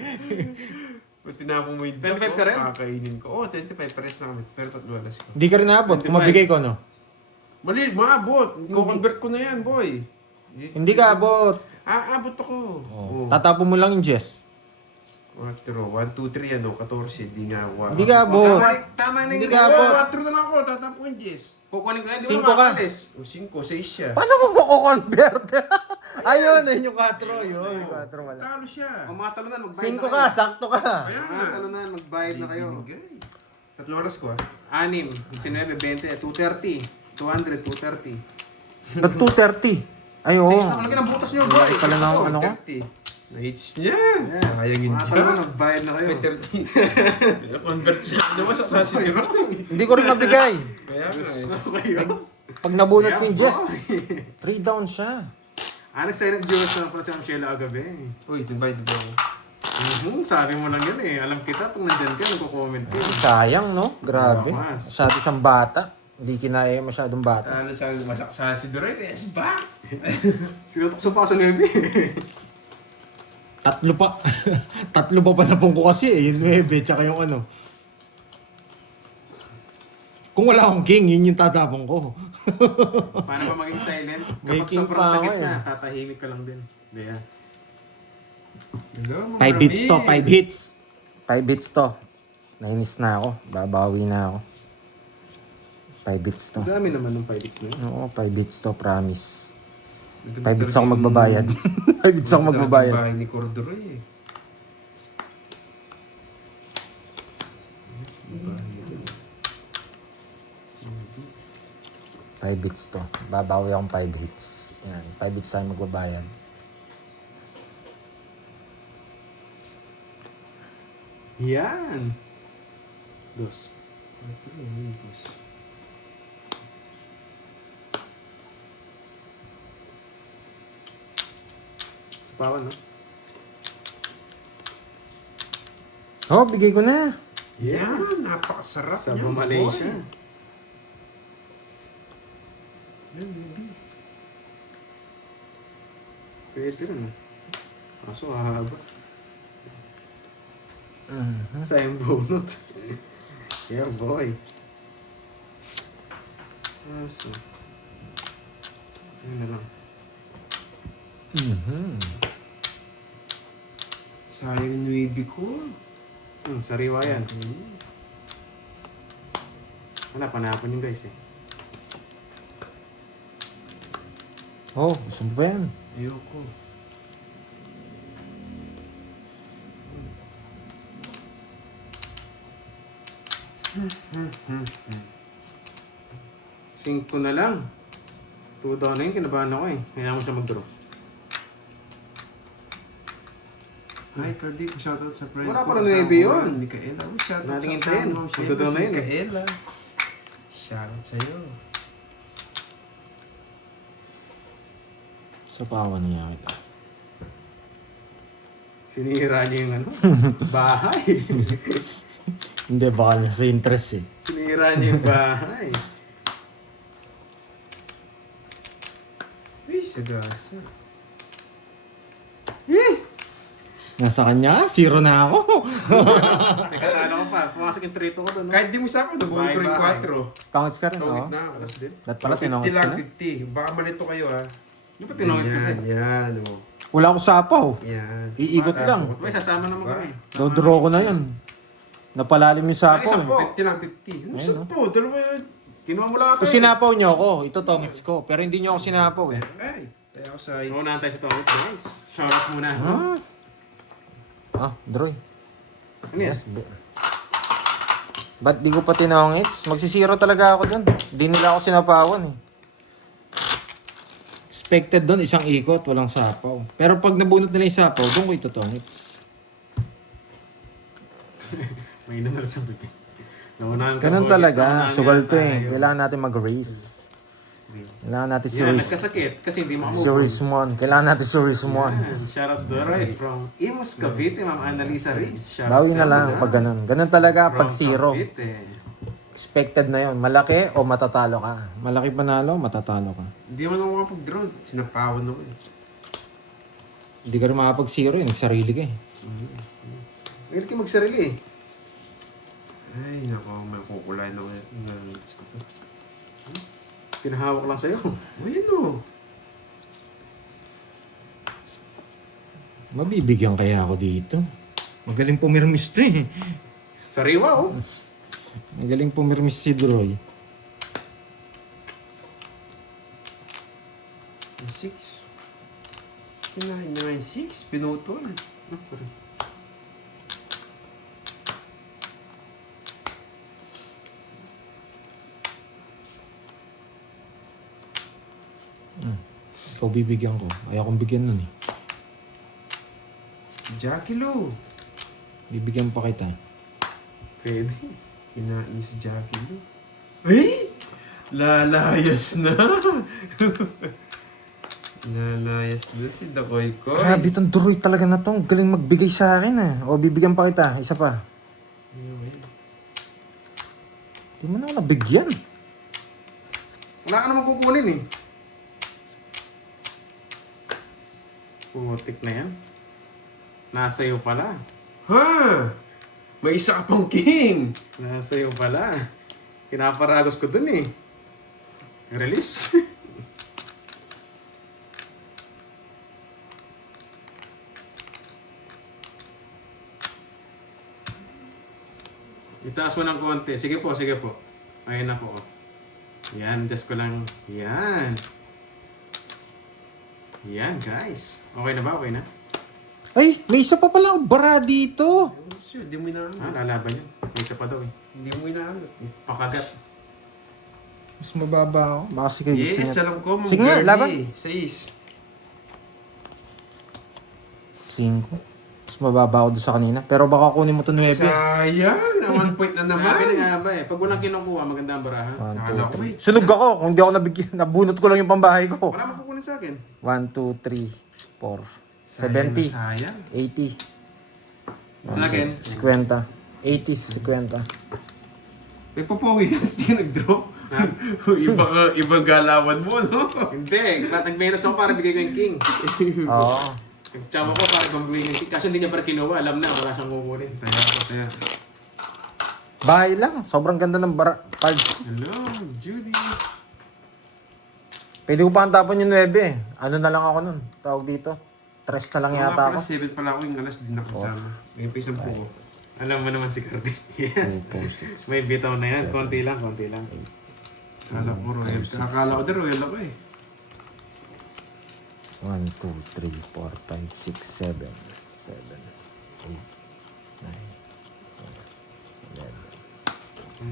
Kung tinapong mo yung 25 ka rin? kakainin ko. Oo, 25 pares na kami. Pero tatlo alas ko. Hindi ka rin naabot. Kung 25. mabigay ko, no? Mali, maabot. Ko-convert ko na yan, boy. Hindi ka abot. Abot ako. Oh. Tatapon mo lang yung Jess. 4, 1, 2, 3, 14. Di nga, Hindi ka abot. Tama na Hindi yung ka abot. 4 na lang ako. Tatapon, Jess. Kukunin ko yan, di mo 5 ka. makakalis. O, 5, 6 siya. Paano mo ba ko-convert? Ayun, ayun yung 4. Yun, yung 4 wala. Talo siya. O mga talunan, magbayad 5 na ka, kayo. sakto ka. Kaya Mga nga. talunan, magbayad na kayo. Binigay. 3 oras ko, 6, 19, 20, 230, 200, 230. Ba't 230? Ay, oo. Sige, nakalagay ng butas nyo, boy. Pala na ako, ano ko? 30. Na-hits niya. Yes. Sayang yung Mga job. talunan, magbayad na kayo. 30. Convert siya. Naman sa sinira. Hindi ko rin mabigay. Kaya nga eh. Gusto kayo? Pag nabunot ko yung Yeah, Jess, boy. 3 down siya. Nag-sign up viewers na pala si Ma'am Sheila agabi. Uy, divide ba ako? Sabi mo lang yan eh. Alam kita, pag nandyan ka, nagko-comment ka. Sayang, no? Grabe. Mas. Masyado siyang bata. Hindi kinaya masyadong bata. Ano sa masaksa si Duray? Yes, back! Sinutukso pa ako sa Nuebe. Tatlo pa. Tatlo pa panapong ko kasi eh. Yung 9, tsaka yung ano. Kung wala akong king, yun yung tatapong ko. Paano ba maging silent? May Kapag king sobrang pa sakit ako na, eh. tatahimik ka lang din. Kaya, Hello, 5 hits to, 5 hits. 5 hits to. Nainis na ako. Babawi na ako. 5 hits to. ang dami naman ng pilots na yun. Oo, 5 hits to, promise. 5 hits ako magbabayad. 5 hits ako magbabayad. Bahay ni Corduroy eh. 5 hits to. Babawi akong 5 hits. Yan, 5 hits tayo magbabayad. Yan! Dos. Sapawan, no? Oh, bigay ko na. Yan, napakasarap Sa niyan, Malaysia. boy. Yan, baby. Pwede rin, ah. Kaso, hahaba. Mhm. Sayang bunot. Yeah, boy. Kaso. Ayun na lang. Mhm. Sayang yung nuibi ko. Sariwa yan. Wala, panapon yun guys eh. Oh, gusto mo ba yan? Ayoko. Cinco na lang. 2 down na yun, kinabahan ako eh. Kaya mo siya mag-draw. Hi, Cardi. Shoutout sa friend Wala ko. pa ng kasama 9 ko yun. Micaela. Shoutout Nating sa hintayin. kasama ko. Siyempre Magdodraw si na yun eh. Micaela. Shoutout sa'yo. Sa pawan niya kita. Sinira niya yung ano, bahay. Hindi, baka niya sa interest eh. Sinira niya yung bahay. Uy, sagasa. Nasa kanya, 0 na ako. Nakatalo ko pa. Pumasok yung trito ko doon. No? Kahit di mo sa akin, nabuhay ko rin Bahay-bahay. 4. Tangis ka rin, Tungit oh. na ako. Alas din. That pala, 50 tinangis ka lang, na. 50. Baka malito kayo ha. Di ba tinongis kasi? Yan, oh. Wala akong sapaw. Yan. Iikot Smart, lang. ah. May sasama naman kami. Dodraw ko na yun. Napalalim yung sapaw Ay, eh. 50 lang, 50. Ano Ayun, sa po? Dalawa yun. Kinuha mo lang ako. Kung sinapaw niyo ako, ito tongits ko. Pero hindi niyo ako sinapaw eh. Ay, kaya ako sa... Unahan tayo sa tongits, guys. Shoutout muna. Droy. Ano yan? Yes, ba't di ko pa tinongits? Magsisiro talaga ako dun. Di nila ako sinapawan eh. Expected dun, isang ikot, walang sapaw. Pero pag nabunot nila yung sapaw, doon ko itotongits. May inom na rin sa bibi. Naunahan ka, Ganun boys. talaga. Naunahan Sugal nga to eh. tayo. Kailangan natin mag-race. Kailangan natin si Yan, Riz. nagkasakit kasi hindi Si makamove. Rizmon. Kailangan natin si Rizmon. Yan, shoutout Doray from Imus Cavite, Ma'am Annalisa Riz. Shoutout Bawi na sa lang mga pag ganun. Ganun talaga from pag zero. Cavite. Expected na yon. Malaki o matatalo ka. Malaki panalo, matatalo ka. Hindi mo naman makapag-drone. Sinapawan ako eh. Hindi ka rin makapag-zero eh. Nagsarili ka eh. Meron kayo magsarili eh. Ay, nako, may kukulay na ko. Pinahawak lang sa'yo. Ayun o. Mabibigyan kaya ako dito. Magaling pumirmis to eh. Sariwa, oh. Magaling pumirmis si Droy. 6. Kinahin na nga yung 6. Pinutol. Ah, sorry. Ikaw bibigyan ko. Ayaw kong bigyan nun eh. Jackie Lou. Bibigyan pa kita. Pwede. Kinain si Jackie Lou. Ay! Lalayas na. Lalayas na si Dakoy ko. Grabe itong Droy talaga na to. Ang galing magbigay sa akin ah. O bibigyan pa kita. Isa pa. Di mo na ako nabigyan. Wala ka naman kukunin eh. Putik na yan. Nasa iyo pala. Ha? May isa ka pang king. Nasa iyo pala. Pinaparagos ko dun eh. Release. Itaas mo ng konti. Sige po, sige po. Ayun na po. Yan, just ko lang. Yan. Yan, guys. Okay na ba? Okay na? Ay! May isa pa pala akong bara dito. Sure, di mo Ah, inaangat. lalaban yun. May isa pa daw eh. Hindi mo inaangat. Pakagat. Mas mababa ako. Baka si kayo gusto Yes, niya. alam ko. Sige nga, laban. 6. 5. Mas mababa ako doon sa kanina. Pero baka kunin mo to 9. Sayang! Na 1 point na Sabi na naman. nga ba eh. Pag walang kinukuha, maganda ang baraha. 1, Akala ko 2, eh. 3. Sunog ako kung di ako nabigyan. Nabunot ko lang yung pambahay ko. Wala mo kukunin sa akin. 1, 2, 3, 4, Sayang 70, na sayang. 80. Sa akin? 50. 80, 50. May papawi ka kasi nag-draw. Ibang galawan mo, no? Hindi. Nag-menos ako para bigay ko yung king. Oo. Nagtsama ko para bigay ko yung king. Kaso hindi niya pa kinuha. Alam na, wala siyang kukunin. Taya. Bahay lang. Sobrang ganda ng card. Hello, Judy. Pwede ko pa ang tapon yung 9 eh. Ano na lang ako nun? Tawag dito. 3 na lang yata ako. 7 pala ako yung alas din nakasama. May pisang po ko. Alam mo naman si Cardi. Yes. 2, 4, 6. May bitaw na yan. Konti lang, konti lang. Akala ko royal. Akala ko din royal ako eh. 1, 2, 3, 4, 5, 6, 7, 7, 8, 9, 10, 11.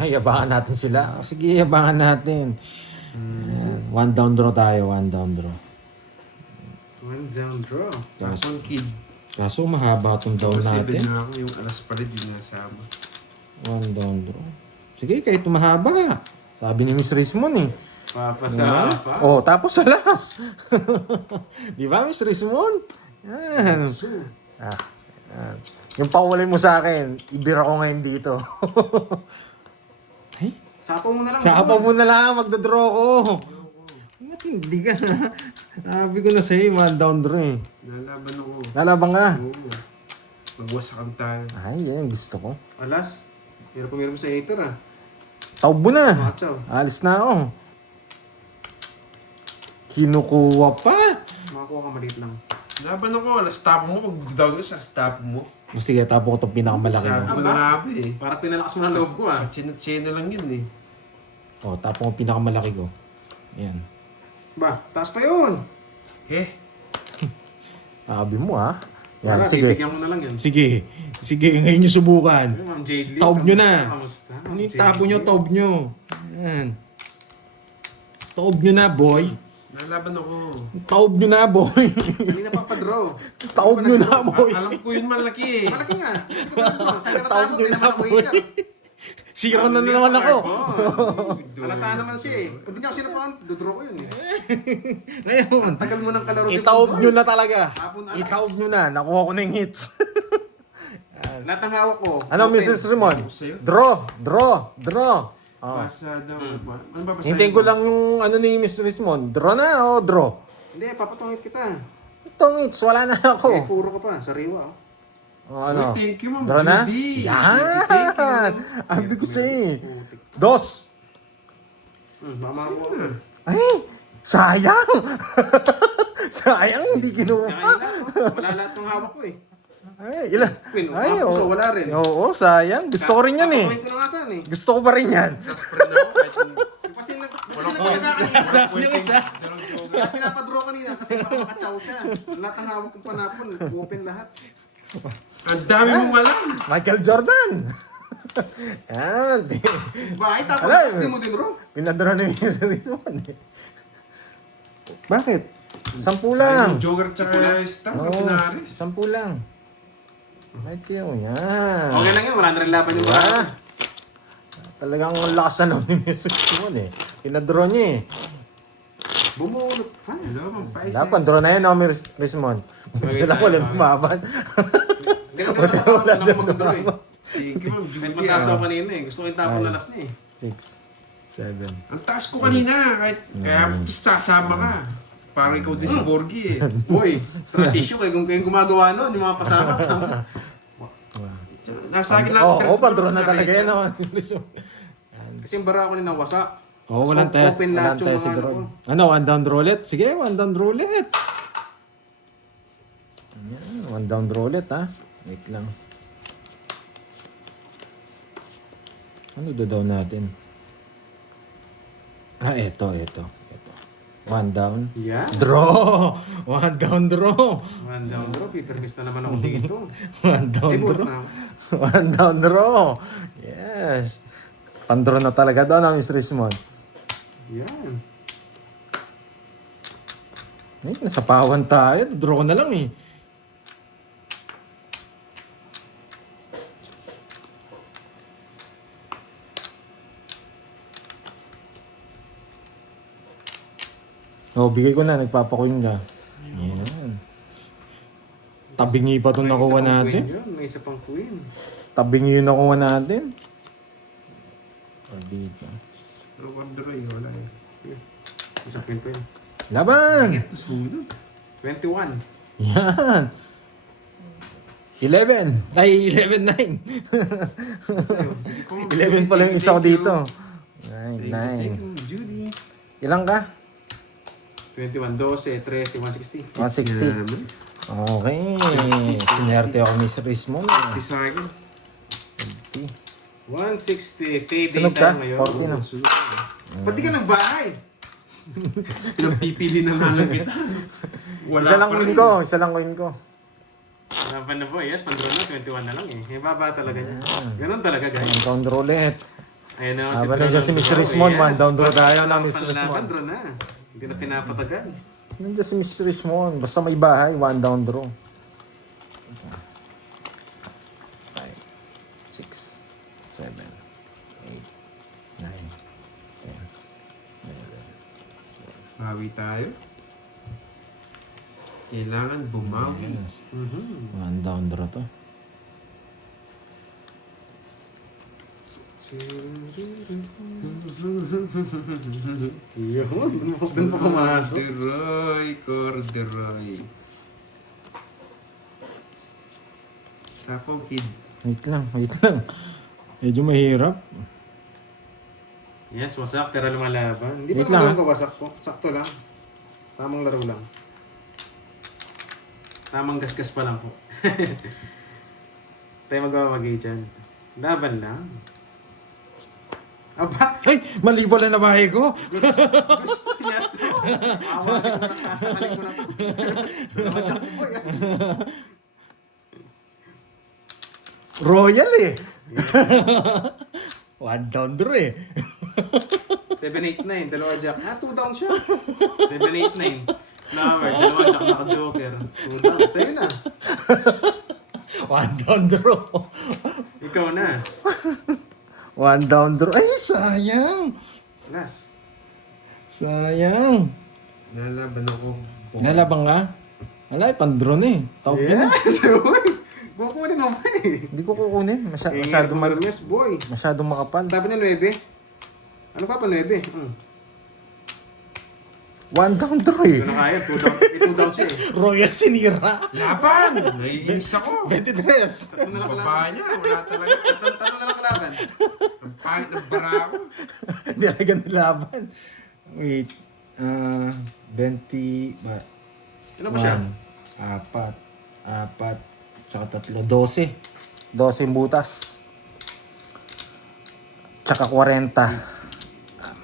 Ay, yabangan natin sila. Sige, yabangan natin. Ayan. 1 down draw tayo, 1 down draw. One down draw. Tapos kid. Kaso mahaba itong down 7 natin. na ako yung alas pala din nasama. 1 down draw. Sige, kahit mahaba. Sabi ni Miss Rismon eh. Papasa pa. Oh, tapos alas. Di ba, Miss Rismon? Yan. Ah, yan. Yung pakulay mo sa akin, ibira ko ngayon dito. Ay, Sapaw mo na lang. sapaw mo na lang, magdodraw ko. Matindi ka. Sabi ko na sa'yo, 1 down draw eh. Nalaban ako. Lalabang ka. Oo. Magwasakan tayo. Ay, yan, gusto ko. Alas. Hirap sa hater ah. Taob mo na. Machaw. Alis na ako. Kinukuha pa. Makakuha ka maliit lang. Laban ako. Alas tapo mo. Pag daw ko sa tapo mo. Sige, tapo ko itong pinakamalaki Sabi mo. ko na nga ba eh. Para pinalakas mo ng loob ko ah. Chino lang yun eh. Oh, tapo ko pinakamalaki ko. Ayan. Ba, taas pa yun. Eh. Sabi mo ha. Yan, Wala, sige. bibigyan mo na lang yan. Sige. Sige, ngayon nyo subukan. Ay, Ma'am Jade Lee, Taob nyo kamusta? na. Kamusta? Ano yung tapo nyo, taob nyo. Ayan. Taob nyo na, boy. Nalaban ako. Taob nyo na, boy. Hindi na papadraw. Taob nyo na, boy. Alam ko yun malaki eh. Malaki nga. Sige Taob nyo na, boy. Zero na naman ako. Halata naman siya eh. Pag di niya ako sinapahan, dodraw ko yun eh. Ngayon, Tagal mo ng kalaro si itaob Pundol. nyo na talaga. Hapon alas. Itaob nyo na. Nakuha ko na yung hits. Lahat ng hawak ko. Ano, open. Mrs. Ramon? Sa'yo. Draw. Oh. Basa daw. Ano ba basahin Hintayin ko lang yung ano ni Miss Rismon. Draw na o draw? Hindi, papatungit kita. Itong hits, wala na Eh, ako. puro ka pa. Sariwa oh. O ano? Uy, thank you, Ma'am Draw na? Judy. Yan! Thank you. Abi ko sa'yo. Putik. Dos! Mama ko. Ay! Sayang! Sayang, hindi kinuha. Kakain wala lahat ng hawak ko eh. Ay, ilan? Queen, Ay, so wala rin. Oo, sayang. Gusto ko rin yan eh. Kakakuhin ko na nga saan eh. Gusto ko pa rin yan. Kasi nagpalaga kanina. Kaya pinapadraw kanina kasi baka makachaw siya. Lahat ng hawak kong panapon, open lahat. Ang dami mong alam. Michael Jordan! Yan. Bakit tapos Alam. kasi mo din, bro? Pinadara na yung series 1 eh. Bakit? 10 Sayang lang. yung Joker tsaka Star. Oo, Pinaris. 10 lang. Right kayo, yan. Okay lang yun, wala na rin laban yung Diba? mga. Talagang lakas na nung yung series 1 eh. Pinadraw niya eh. Bumulot pa. Hello, Ma'am Paisa. Dapat, draw na yun ako, Rismond. Buti lang wala lumaban. Hindi ko na sa pangalan na ako mag-draw eh. Thank you, Ma'am Kahit Judy. mataas ako kanina eh. Gusto ko yung tapon na last niya eh. 6, 7. Ang taas ko kanina. Kaya sasama ka. Parang ikaw din si Borgie eh. Boy, transition kayo kung kayong gumagawa nun, yung mga pasama. Nasa akin lang. Oo, pandraw na talaga yan. Oh. Kasi yung bara ako nila wasak. Oo, walang So, test. open lahat Walang yung test mga siguro. ano. Ano, one down roulette? Sige, one down roulette. Ayan, one down roulette ha. Wait lang. Ano down natin? Ah, eto. One down. Yeah. Draw! One down draw. One down draw, pipermiss na naman ako dito. One down Ay, bulot draw. na ako. One down draw. Yes. Pandraw na talaga daw na, Miss Richmond. Yan. Eh, nasa pawan tayo. Draw ko na lang eh. Oh, bigay ko na. Nagpapakuin ka. Yan. Tabingi pa itong May nakuha isa pang natin. queen yun, may isa pang queen. Tabingi yung nakuha natin. Oh, dito. Pero Wonderoy, wala eh. Isang queen pa yun. Laban! Sumunod. 21. Yan. 11. Ay, 11-9. Sa'yo. 11 pala yung isa ko dito. Thank 9, you, Judy. 9. Ilang ka? 21, 12, 13, 160. 160. Okay. Sinerte ako, Miss Rismond. Di sa akin. 160. Payday Sunog ka? tayo ngayon. 40 na. Ba't di ka nagbahay? Pinapipili na nga lang kita. Wala Isa lang pa win rin. ko. Isa lang win ko. Laban na po. Yes, pandraw na. 21 na lang eh. Yung baba talaga niya. Ganun talaga guys. One down draw ulit. Ayun na Habang Draw nandiyan si ng Miss draw. Rismond, Yes. one down draw tayo na, Panlaban Miss Rismond. Draw na. Hindi na pinapatagal. Nandiyan si Miss Rismond. Basta may bahay, one down draw. 5, 6, 7, 8, 9, 10, 11. Bawi tayo. Kailangan bumawi. Yes. Mhm. One down draw to. Yun, doon pa pumasok. Corderoy. Tapong kid. Wait lang. Medyo mahirap. Yes, wasak pero lumalaban. Hindi Wait pa lang, naman wasak po. Sakto lang. Tamang laro lang. Tamang gasgas pa lang po. Tayo magwawagay dyan. Laban lang. Aba, Ay! Mali pala na bahay ko! gusto niya to. Awagin ko na, sasakalin ko na to. Dalawa jack po yan. Royal eh! One down draw eh. 7-8-9, dalawa jack. 2 down siya. 7-8-9. Flower, dalawa jack, naka-joker. 2 down. Sa'yo na. One down draw. Ikaw na. One down draw. Ay, sayang! Last. Sayang. Nalaban ako. Nalabang ka? Wala, pandraw na eh. Tawag ka na. Yes, boy. Kukunin mo ba eh. Hindi ko kukunin. Yes, boy. Masyadong makapal. Tapos niya 9. Ano pa 9? One down draw Hindi eh. ko na kaya. 2 down siya eh. Royal sinira. Laban! Naiinis ako. 23. Tatlo na lang Baba kalaban. niya, wala talaga. Tatlo na lang kalaban. Ang pangit ng bara ko. Nilagan ng laban. Wait. 20... Ba? Ano ba siya? 4, tsaka 3, 12. 12 butas. Tsaka 40.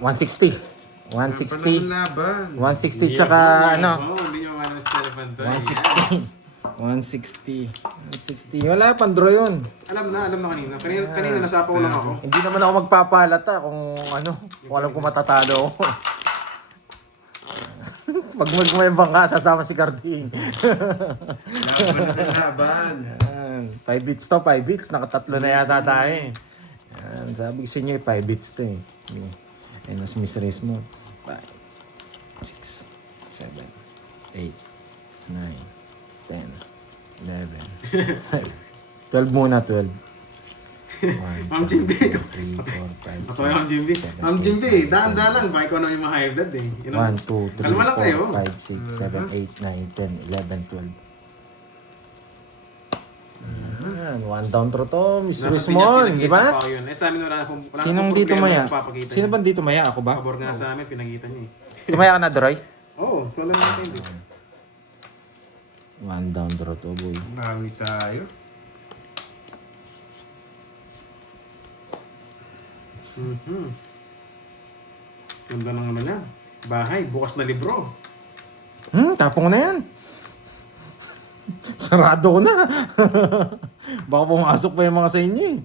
160. Walang 160. laban. 160 tsaka ano? Oo, hindi nyo mamana sa telephone to. 160. Wala, pan-draw yun. Alam na kanina. Kanina nasapaw lang ako. Hindi naman ako magpapalata kung ano, kung alam ko matatalo ako. Pag may bangka, sasama si Carding. Laban na laban. 5 bits to, 5 bits. Nakatatlo na yata tayo eh. Yan, sabi ko sa inyo, 5 bits to eh. Ayun, nas miss race mo. 5, 6, 7, 8, 9, 10, 11, 12 muna, 12. Ma'am Jimby. 3, 4, 5, Ito yung Ma'am Jimby. Ma'am Jimby, daan-daan lang. Baka ikaw na yung mga high blood eh. You know? 1, 2, 3, Kalma lang kayo. 4, 5, 6, 7, 8, 9, 10, 11, 12. Yan, one down throw to, Miss Dapat Rismon, pinakita di ba? pa ako yun. Eh sa amin wala na pong Sinong dito maya? Papakita Sino niya. ba dito maya? Ako ba? Pabor nga sa amin, pinakita niya eh. Tumaya ka na, Droy? Oo, ikaw lang natin eh. One down draw to, boy. Bawi tayo. Mhm. Ganda ng ano niya. Bahay, bukas na libro. Tapong na yan. Sarado ko na. Baka pumasok pa yung mga sa inyo eh.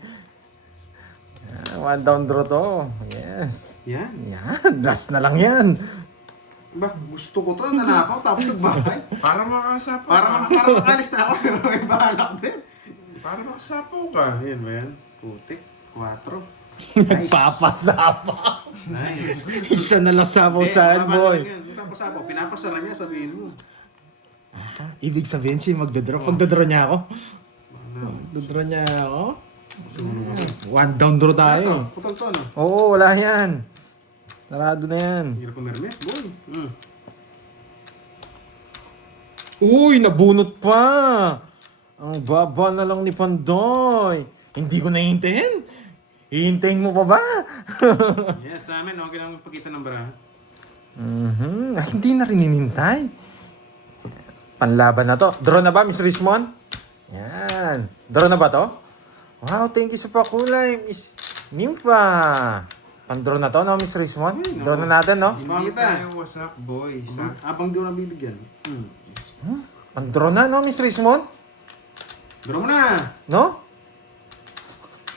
Yan, one down draw to. Yes. Yan. Yan, last na lang yan. Ba, gusto ko to, nanapaw, tapos nagbahay. Para makasapaw Para ka. makalis na ako. May balak din. Para makasapaw ka. Ayan ba yan? Putik. 4. Nagpapasapa. Nice. Isa na lang sapaw saan, boy. Pinapasapaw, pinapasara niya, sabihin mo. Ibig sabihin siya magdadraw. Pagdadraw niya ako. Magdadraw niya ako. One down draw tayo. Putol to, no? Oo, wala yan. Sarado na yan. Hirap ko mermes, boy. Uy, nabunot pa. Ang baba na lang ni Pandoy. Hindi ko nahintayin. Hihintayin mo pa ba? Yes, sa amin, okay lang magpakita ng bra. Ay, hindi na rin hinintay. Panlaban na to. Draw na ba, Miss Rismon? Yan. Draw na ba to? Wow, thank you sa pakulay, Miss Nympha. Pan-draw na to, no, Miss Rismon? Draw na natin, no? Hindi kita. tayo wasak, boy. Abang di ko nabibigyan. Pan-draw na, no, Miss Rismon? Draw mo na! No?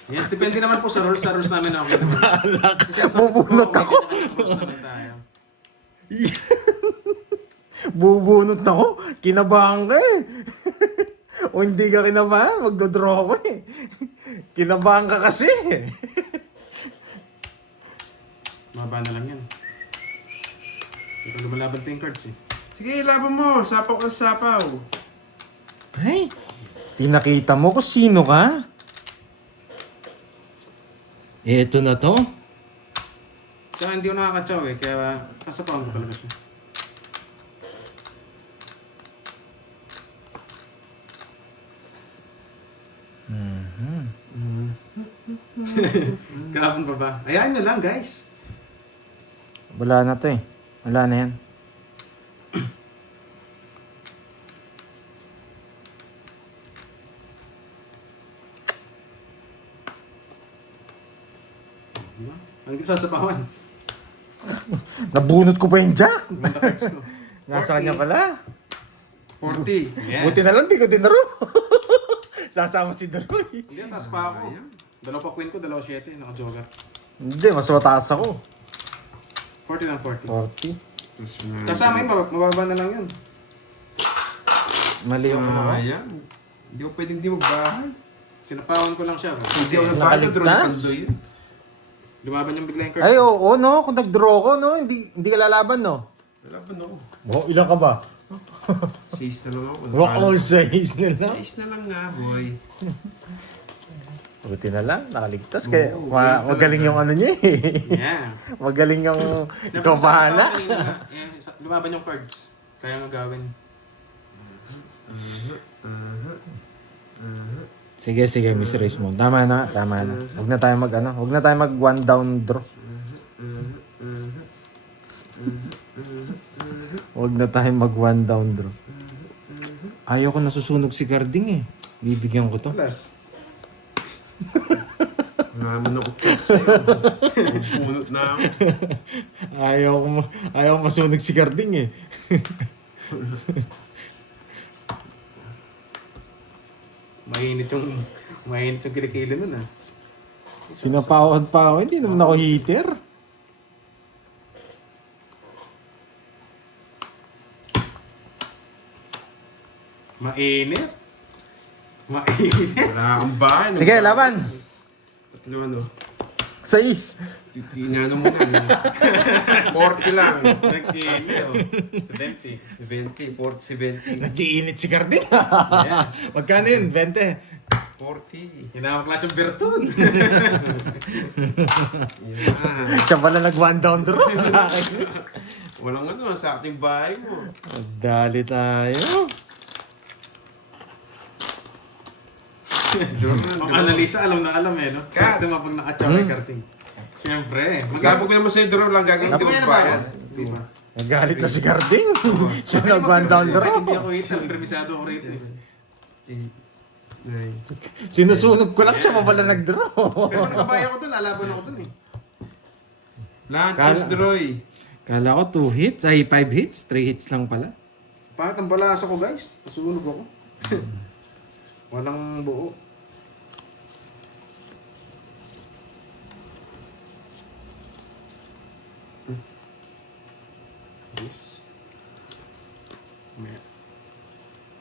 Yes, depende naman po sa rules namin na okay. Bubunot ako. Bubunot ako. Kinabahan ka eh. O hindi ka kinabahan, magdodraw ako eh. Kinabahan ka kasi. Maba na lang yan. Pero lumalaban pa yung cards eh. Sige, laban mo. Sapaw ka sapaw. Ay, tinakita mo kung sino ka? Eto na to. So hindi ko nakakatsaw eh, kaya kasapawan ko talaga siya. Kahapon pa ba? Ayaan nyo lang guys. Wala na to eh. Wala na yan. Diba? Ang sasapawan. Nabunot ko pa yung jack. Ganda cards ko. Nasa kanya pala. 40. Yes. Buti na lang, di ko dinaro. Sasama si Daroy. Hindi, taas pa ako. Dalawa pa queen ko, 2-7, naka-joker. Hindi, mas mataas ako. 40 lang 40. 40. Kasama yun, mababa na lang yun. Mali yung ano ko. Ayan. Hindi ko pwedeng di magbahay. Sinapawan ko lang siya. Hindi ako nagbahay. Draw ni Nakaligtas? Pandoy yun. Lumaban yung bigla yung cards. Ay, oo, no. Kung nag-draw ko, no. Hindi ka lalaban, no. Laban ako. Oh, ilan ka ba? 6 na lang ako. Rock all size na lang. 6 na lang nga, boy. Buti na lang, nakaligtas. Kaya Oo, magaling yung ano niya eh. Yeah. Magaling yung ikaw Sabi bahala. ko kanina, lumaban yung cards. Kaya nga gawin. Sige, Mr. Richmond. Tama na. Huwag na tayo huwag na tayo mag one down draw. Huwag na tayo mag one down draw. Ayaw ko nasusunog si Garding eh. Bibigyan ko to. Plus. Naman ako kasi sa'yo. Bunot na ako. Ayaw ko masunog si Garding eh. Mainit yung kilikili nun ah. Sinapawad pa ako. Hindi naman ako heater. Mainit. Wala kang bahay. no? Sige, laban. Tatlo ano. 6. Tinano mo na. 40 lang. Nag-iinit. 70. 20, 40, 70, Nag-iinit si Garding. Yes. Magkano yun? 20. 40. Hinawak lahat yung virtud. Yan. Siya pala nag one down draw. Walang ano sa ating bahay mo. Dali tayo. Ang analisa, alam na alam eh, no? Kat. Swerte mo pag naka-chow kay Karting. Siyempre. Sabi ko naman sa'yo, Duro, lang gagawin ko Hindi ang ba? bayad. Di ba? Nagalit na si Garding. Siya nag one down draw. Hindi ako hit, permisado ko rito eh. 9. Sinusunog ko lang siya pa pala nag-draw. Pero nakabaya ko dun, lalaban ako dun eh. Lahat Kala- yes, Droy. Kala ko 2 hits, ay 5 hits, 3 hits lang pala. Bakit ang balasa ko guys? Nasunog ako. Walang buo. Yes.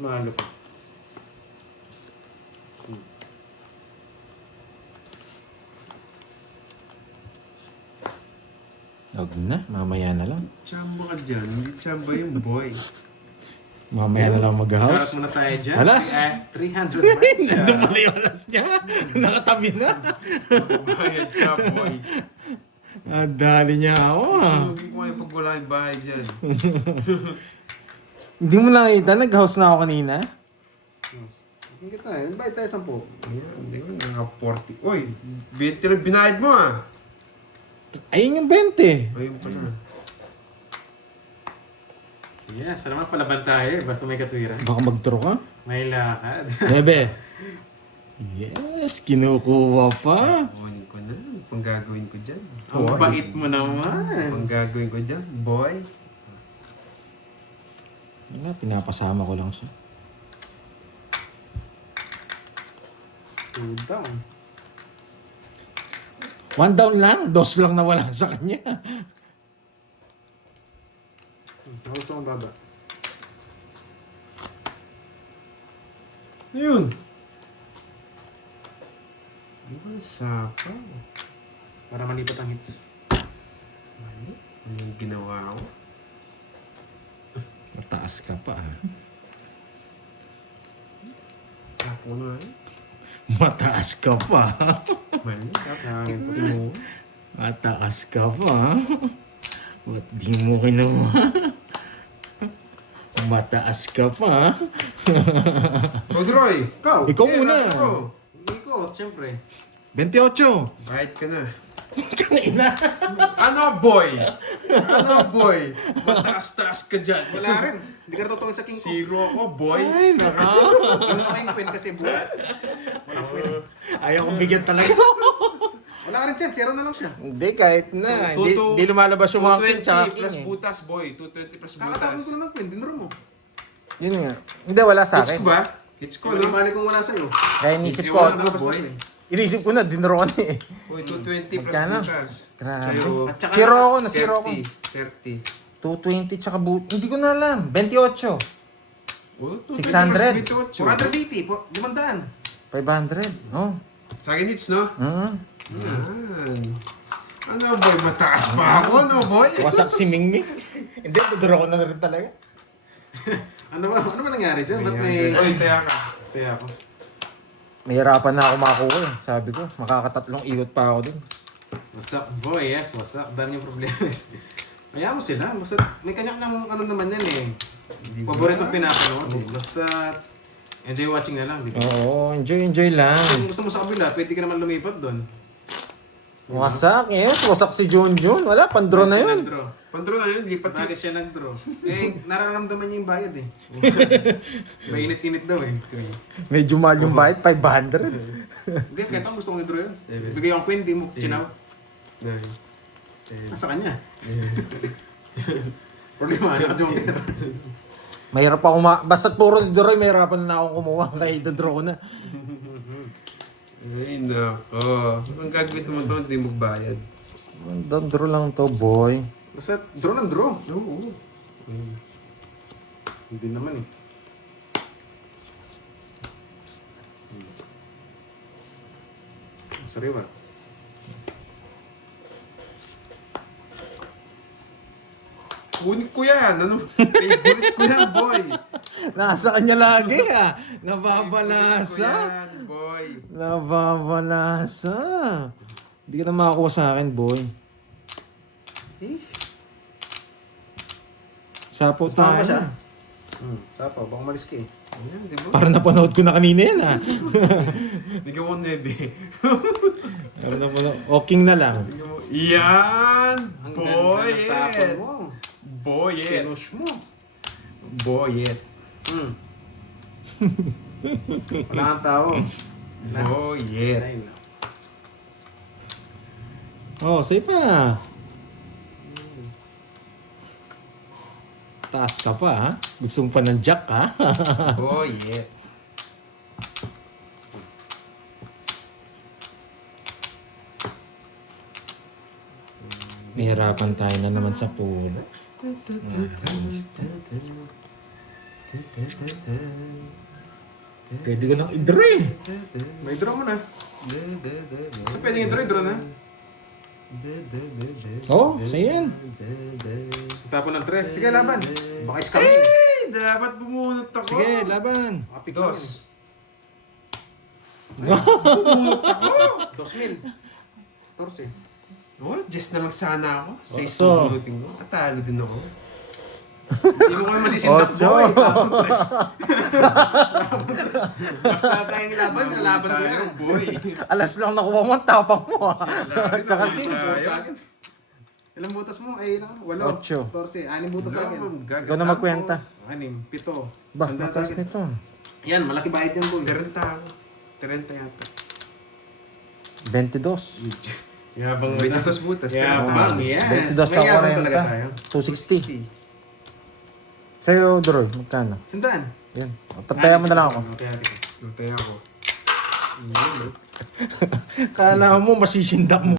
Mahalo pa. Huwag na, mamaya na lang. Chamba ka dyan. Hindi chamba yung boy. Mamaya na lang Shoutout mag-house. muna tayo dyan. Alas! 300 bucks. Nandun pala yung alas niya. Nakatabi na. Bayad ka, boy. Dali niya ako ah. Hindi ko kayo pag wala yung bahay dyan. Hindi mo nakita, nag-house na ako kanina. Hindi kita eh. Bayad tayo 10. Ayan, hindi ko nga 40. Uy, 20 lang binayad mo ah. Ayun yung 20. Ayun pala. Yes, naman palaban tayo eh. Basta may katwiran. Baka mag-draw ka? May lakad. Bebe. Yes, kinukuha pa. Gagawin ko na. Pang gagawin ko dyan. Ang bait mo naman. Pang gagawin ko dyan, boy. Wala, pinapasama ko lang siya. 2 down. 1 down lang, 2 lang nawala sa kanya. Gusto mong baba. Ayun. Ano ba sapaw? Para malipat ang hits. Ano yung ginawa ko? Mataas ka pa ah. Sapo na eh. Mataas ka pa. Mali. Nangangin po. Ano? Mataas ka pa. Ba't di mo kinuha? Mataas ka pa. Rodroy! Ikaw! Ikaw muna. Hindi ko, siyempre. 28. Bayad ka na. Ina. Ano boy? Ano boy? Mataas-taas ka dyan. Wala rin. Hindi ka natutungin sa king ko. Zero ako, boy. Ano na kayong queen kasi buo. Walang queen. Ayaw kong bigyan talaga. Wala rin chance, 0 na lang siya. Hindi, kahit na. Tutu- Hindi lumalabas yung mga king 220 tsaka plus king eh. butas, boy. 220 plus butas. Kakatapon ko na ng queen, dinuro mo. Yun nga. Hindi, wala sa Hits akin. ko ba? Hits ko, Kung no? bali kung wala sa'yo. Kaya inisip Hindi ko, wala. Nalabas boy. na queen. inisip ko na, dinuro ko na eh. Boy, 220 plus Magkano? butas. Grabe. Sa'yo, At saka, Zero ako, na-zero ako. 30. 220 tsaka Hindi ko na alam. 28. Oh, 600. 480, 500. 500. Oh. Sa akin hits, no? Mm. Yan. Ano, boy? Mataas pa ako, no, boy? Wasak si Mingming. Hindi, tuduro ko na rin talaga. Ano ba nangyari dyan? Ba't may... Oy, kaya ka. Kaya ako. Mahirapan na ako makakuha eh. Sabi ko, makakatatlong ikot pa ako dun. What's up, boy? Yes, what's up? Dami yung problema. Hayaan mo sila. Basta may kanya-kanyang ano naman yan eh. Di ba? Paborito pinapanood eh. Basta enjoy watching na lang, di ba? Oo, enjoy lang. Kung gusto mo sa kabila, pwede ka naman lumipat doon. Wasak, yes. Wasak si Junjun. Wala, pandro na yun. Pandro na yun, lipat Bakit siya nag-draw? Eh, nararamdaman niya yung bayad eh. Mainit-init daw eh. Medyo mahal yung bayad, 500. Hindi, kahit ako gusto kong i-draw yun. Seven. Bigay yung queen, di mo chinaw. 9, 10, Nasa kanya. Problema, naka-joker. Mahirap ako basta puro didroy, mahirapan na akong kumuha. Kaya idodraw ko na. Ay, nako. Ang gagawin mo ito, hindi magbayad. Draw lang to, boy. Basta draw ng draw. Oo. Hindi naman eh. Sariwa. Kunin ko yan. Ano? Favorite ko yan, boy. Nasa kanya lagi ah. Favorite ko Nababalasa. yan, boy. Nababalasa. Hindi ka na makakuha sa akin, boy. Sapo Sasama tayo. ba siya? Sapaw, baka malis ka eh. Ayan, di ba? Para napanood ko na kanina yan ah. Bigyan mo 9. Para napanood. Oking na lang. Bigyan mo. Yan! Ang Boy ganda ng tapon it! mo. Boy it! Pinush mo. Boy it! Wala kang tao. Boy it! Ay, no. Oh, safe pa. Taas ka pa ha. Gusto mo pa ng jack ha. Boy it! Mahirapan tayo na naman sa puno. Pwede ko nang i-draw eh. May draw mo na. Kasi pwedeng i-draw, draw na. Oh, sa'yo yan. Tapon ng tres. Sige, laban. Baka scam yun. Eh, dapat bumunot ako. Sige, laban. Kapik lang Dos. yun. Bumunot ako. 2,000. 14. Oh, just na lang sana ako. Sa Oh, isang so. bunutin ko. Atalo din ako. Hindi mo kami masisindap, Ocho. boy. Tapon tres. Basta tayong laban, laban ko yan. boy. Alas lang nakuha mo ang tapang mo ha. Tsaka Laban king. tayo. Sa akin. Ilang butas mo? Ay, ilang? 8. Ocho. 14. 6 butas sa akin. Ikaw na magkwenta. 6, 7. Bah, Sandaan sa matas akin. nito. Yan, malaki bayad yan, boy. 30 ako. 30 yata. 22. Yabang May na. tatos butas. Yabang, yes. 22 May tsaka yabang talaga tayo. 260. Sa'yo, Droy, magkano? Sandaan. Yan. Tataya mo na lang ako. Okay, okay. Lutay ako. Kala mo, masisindak mo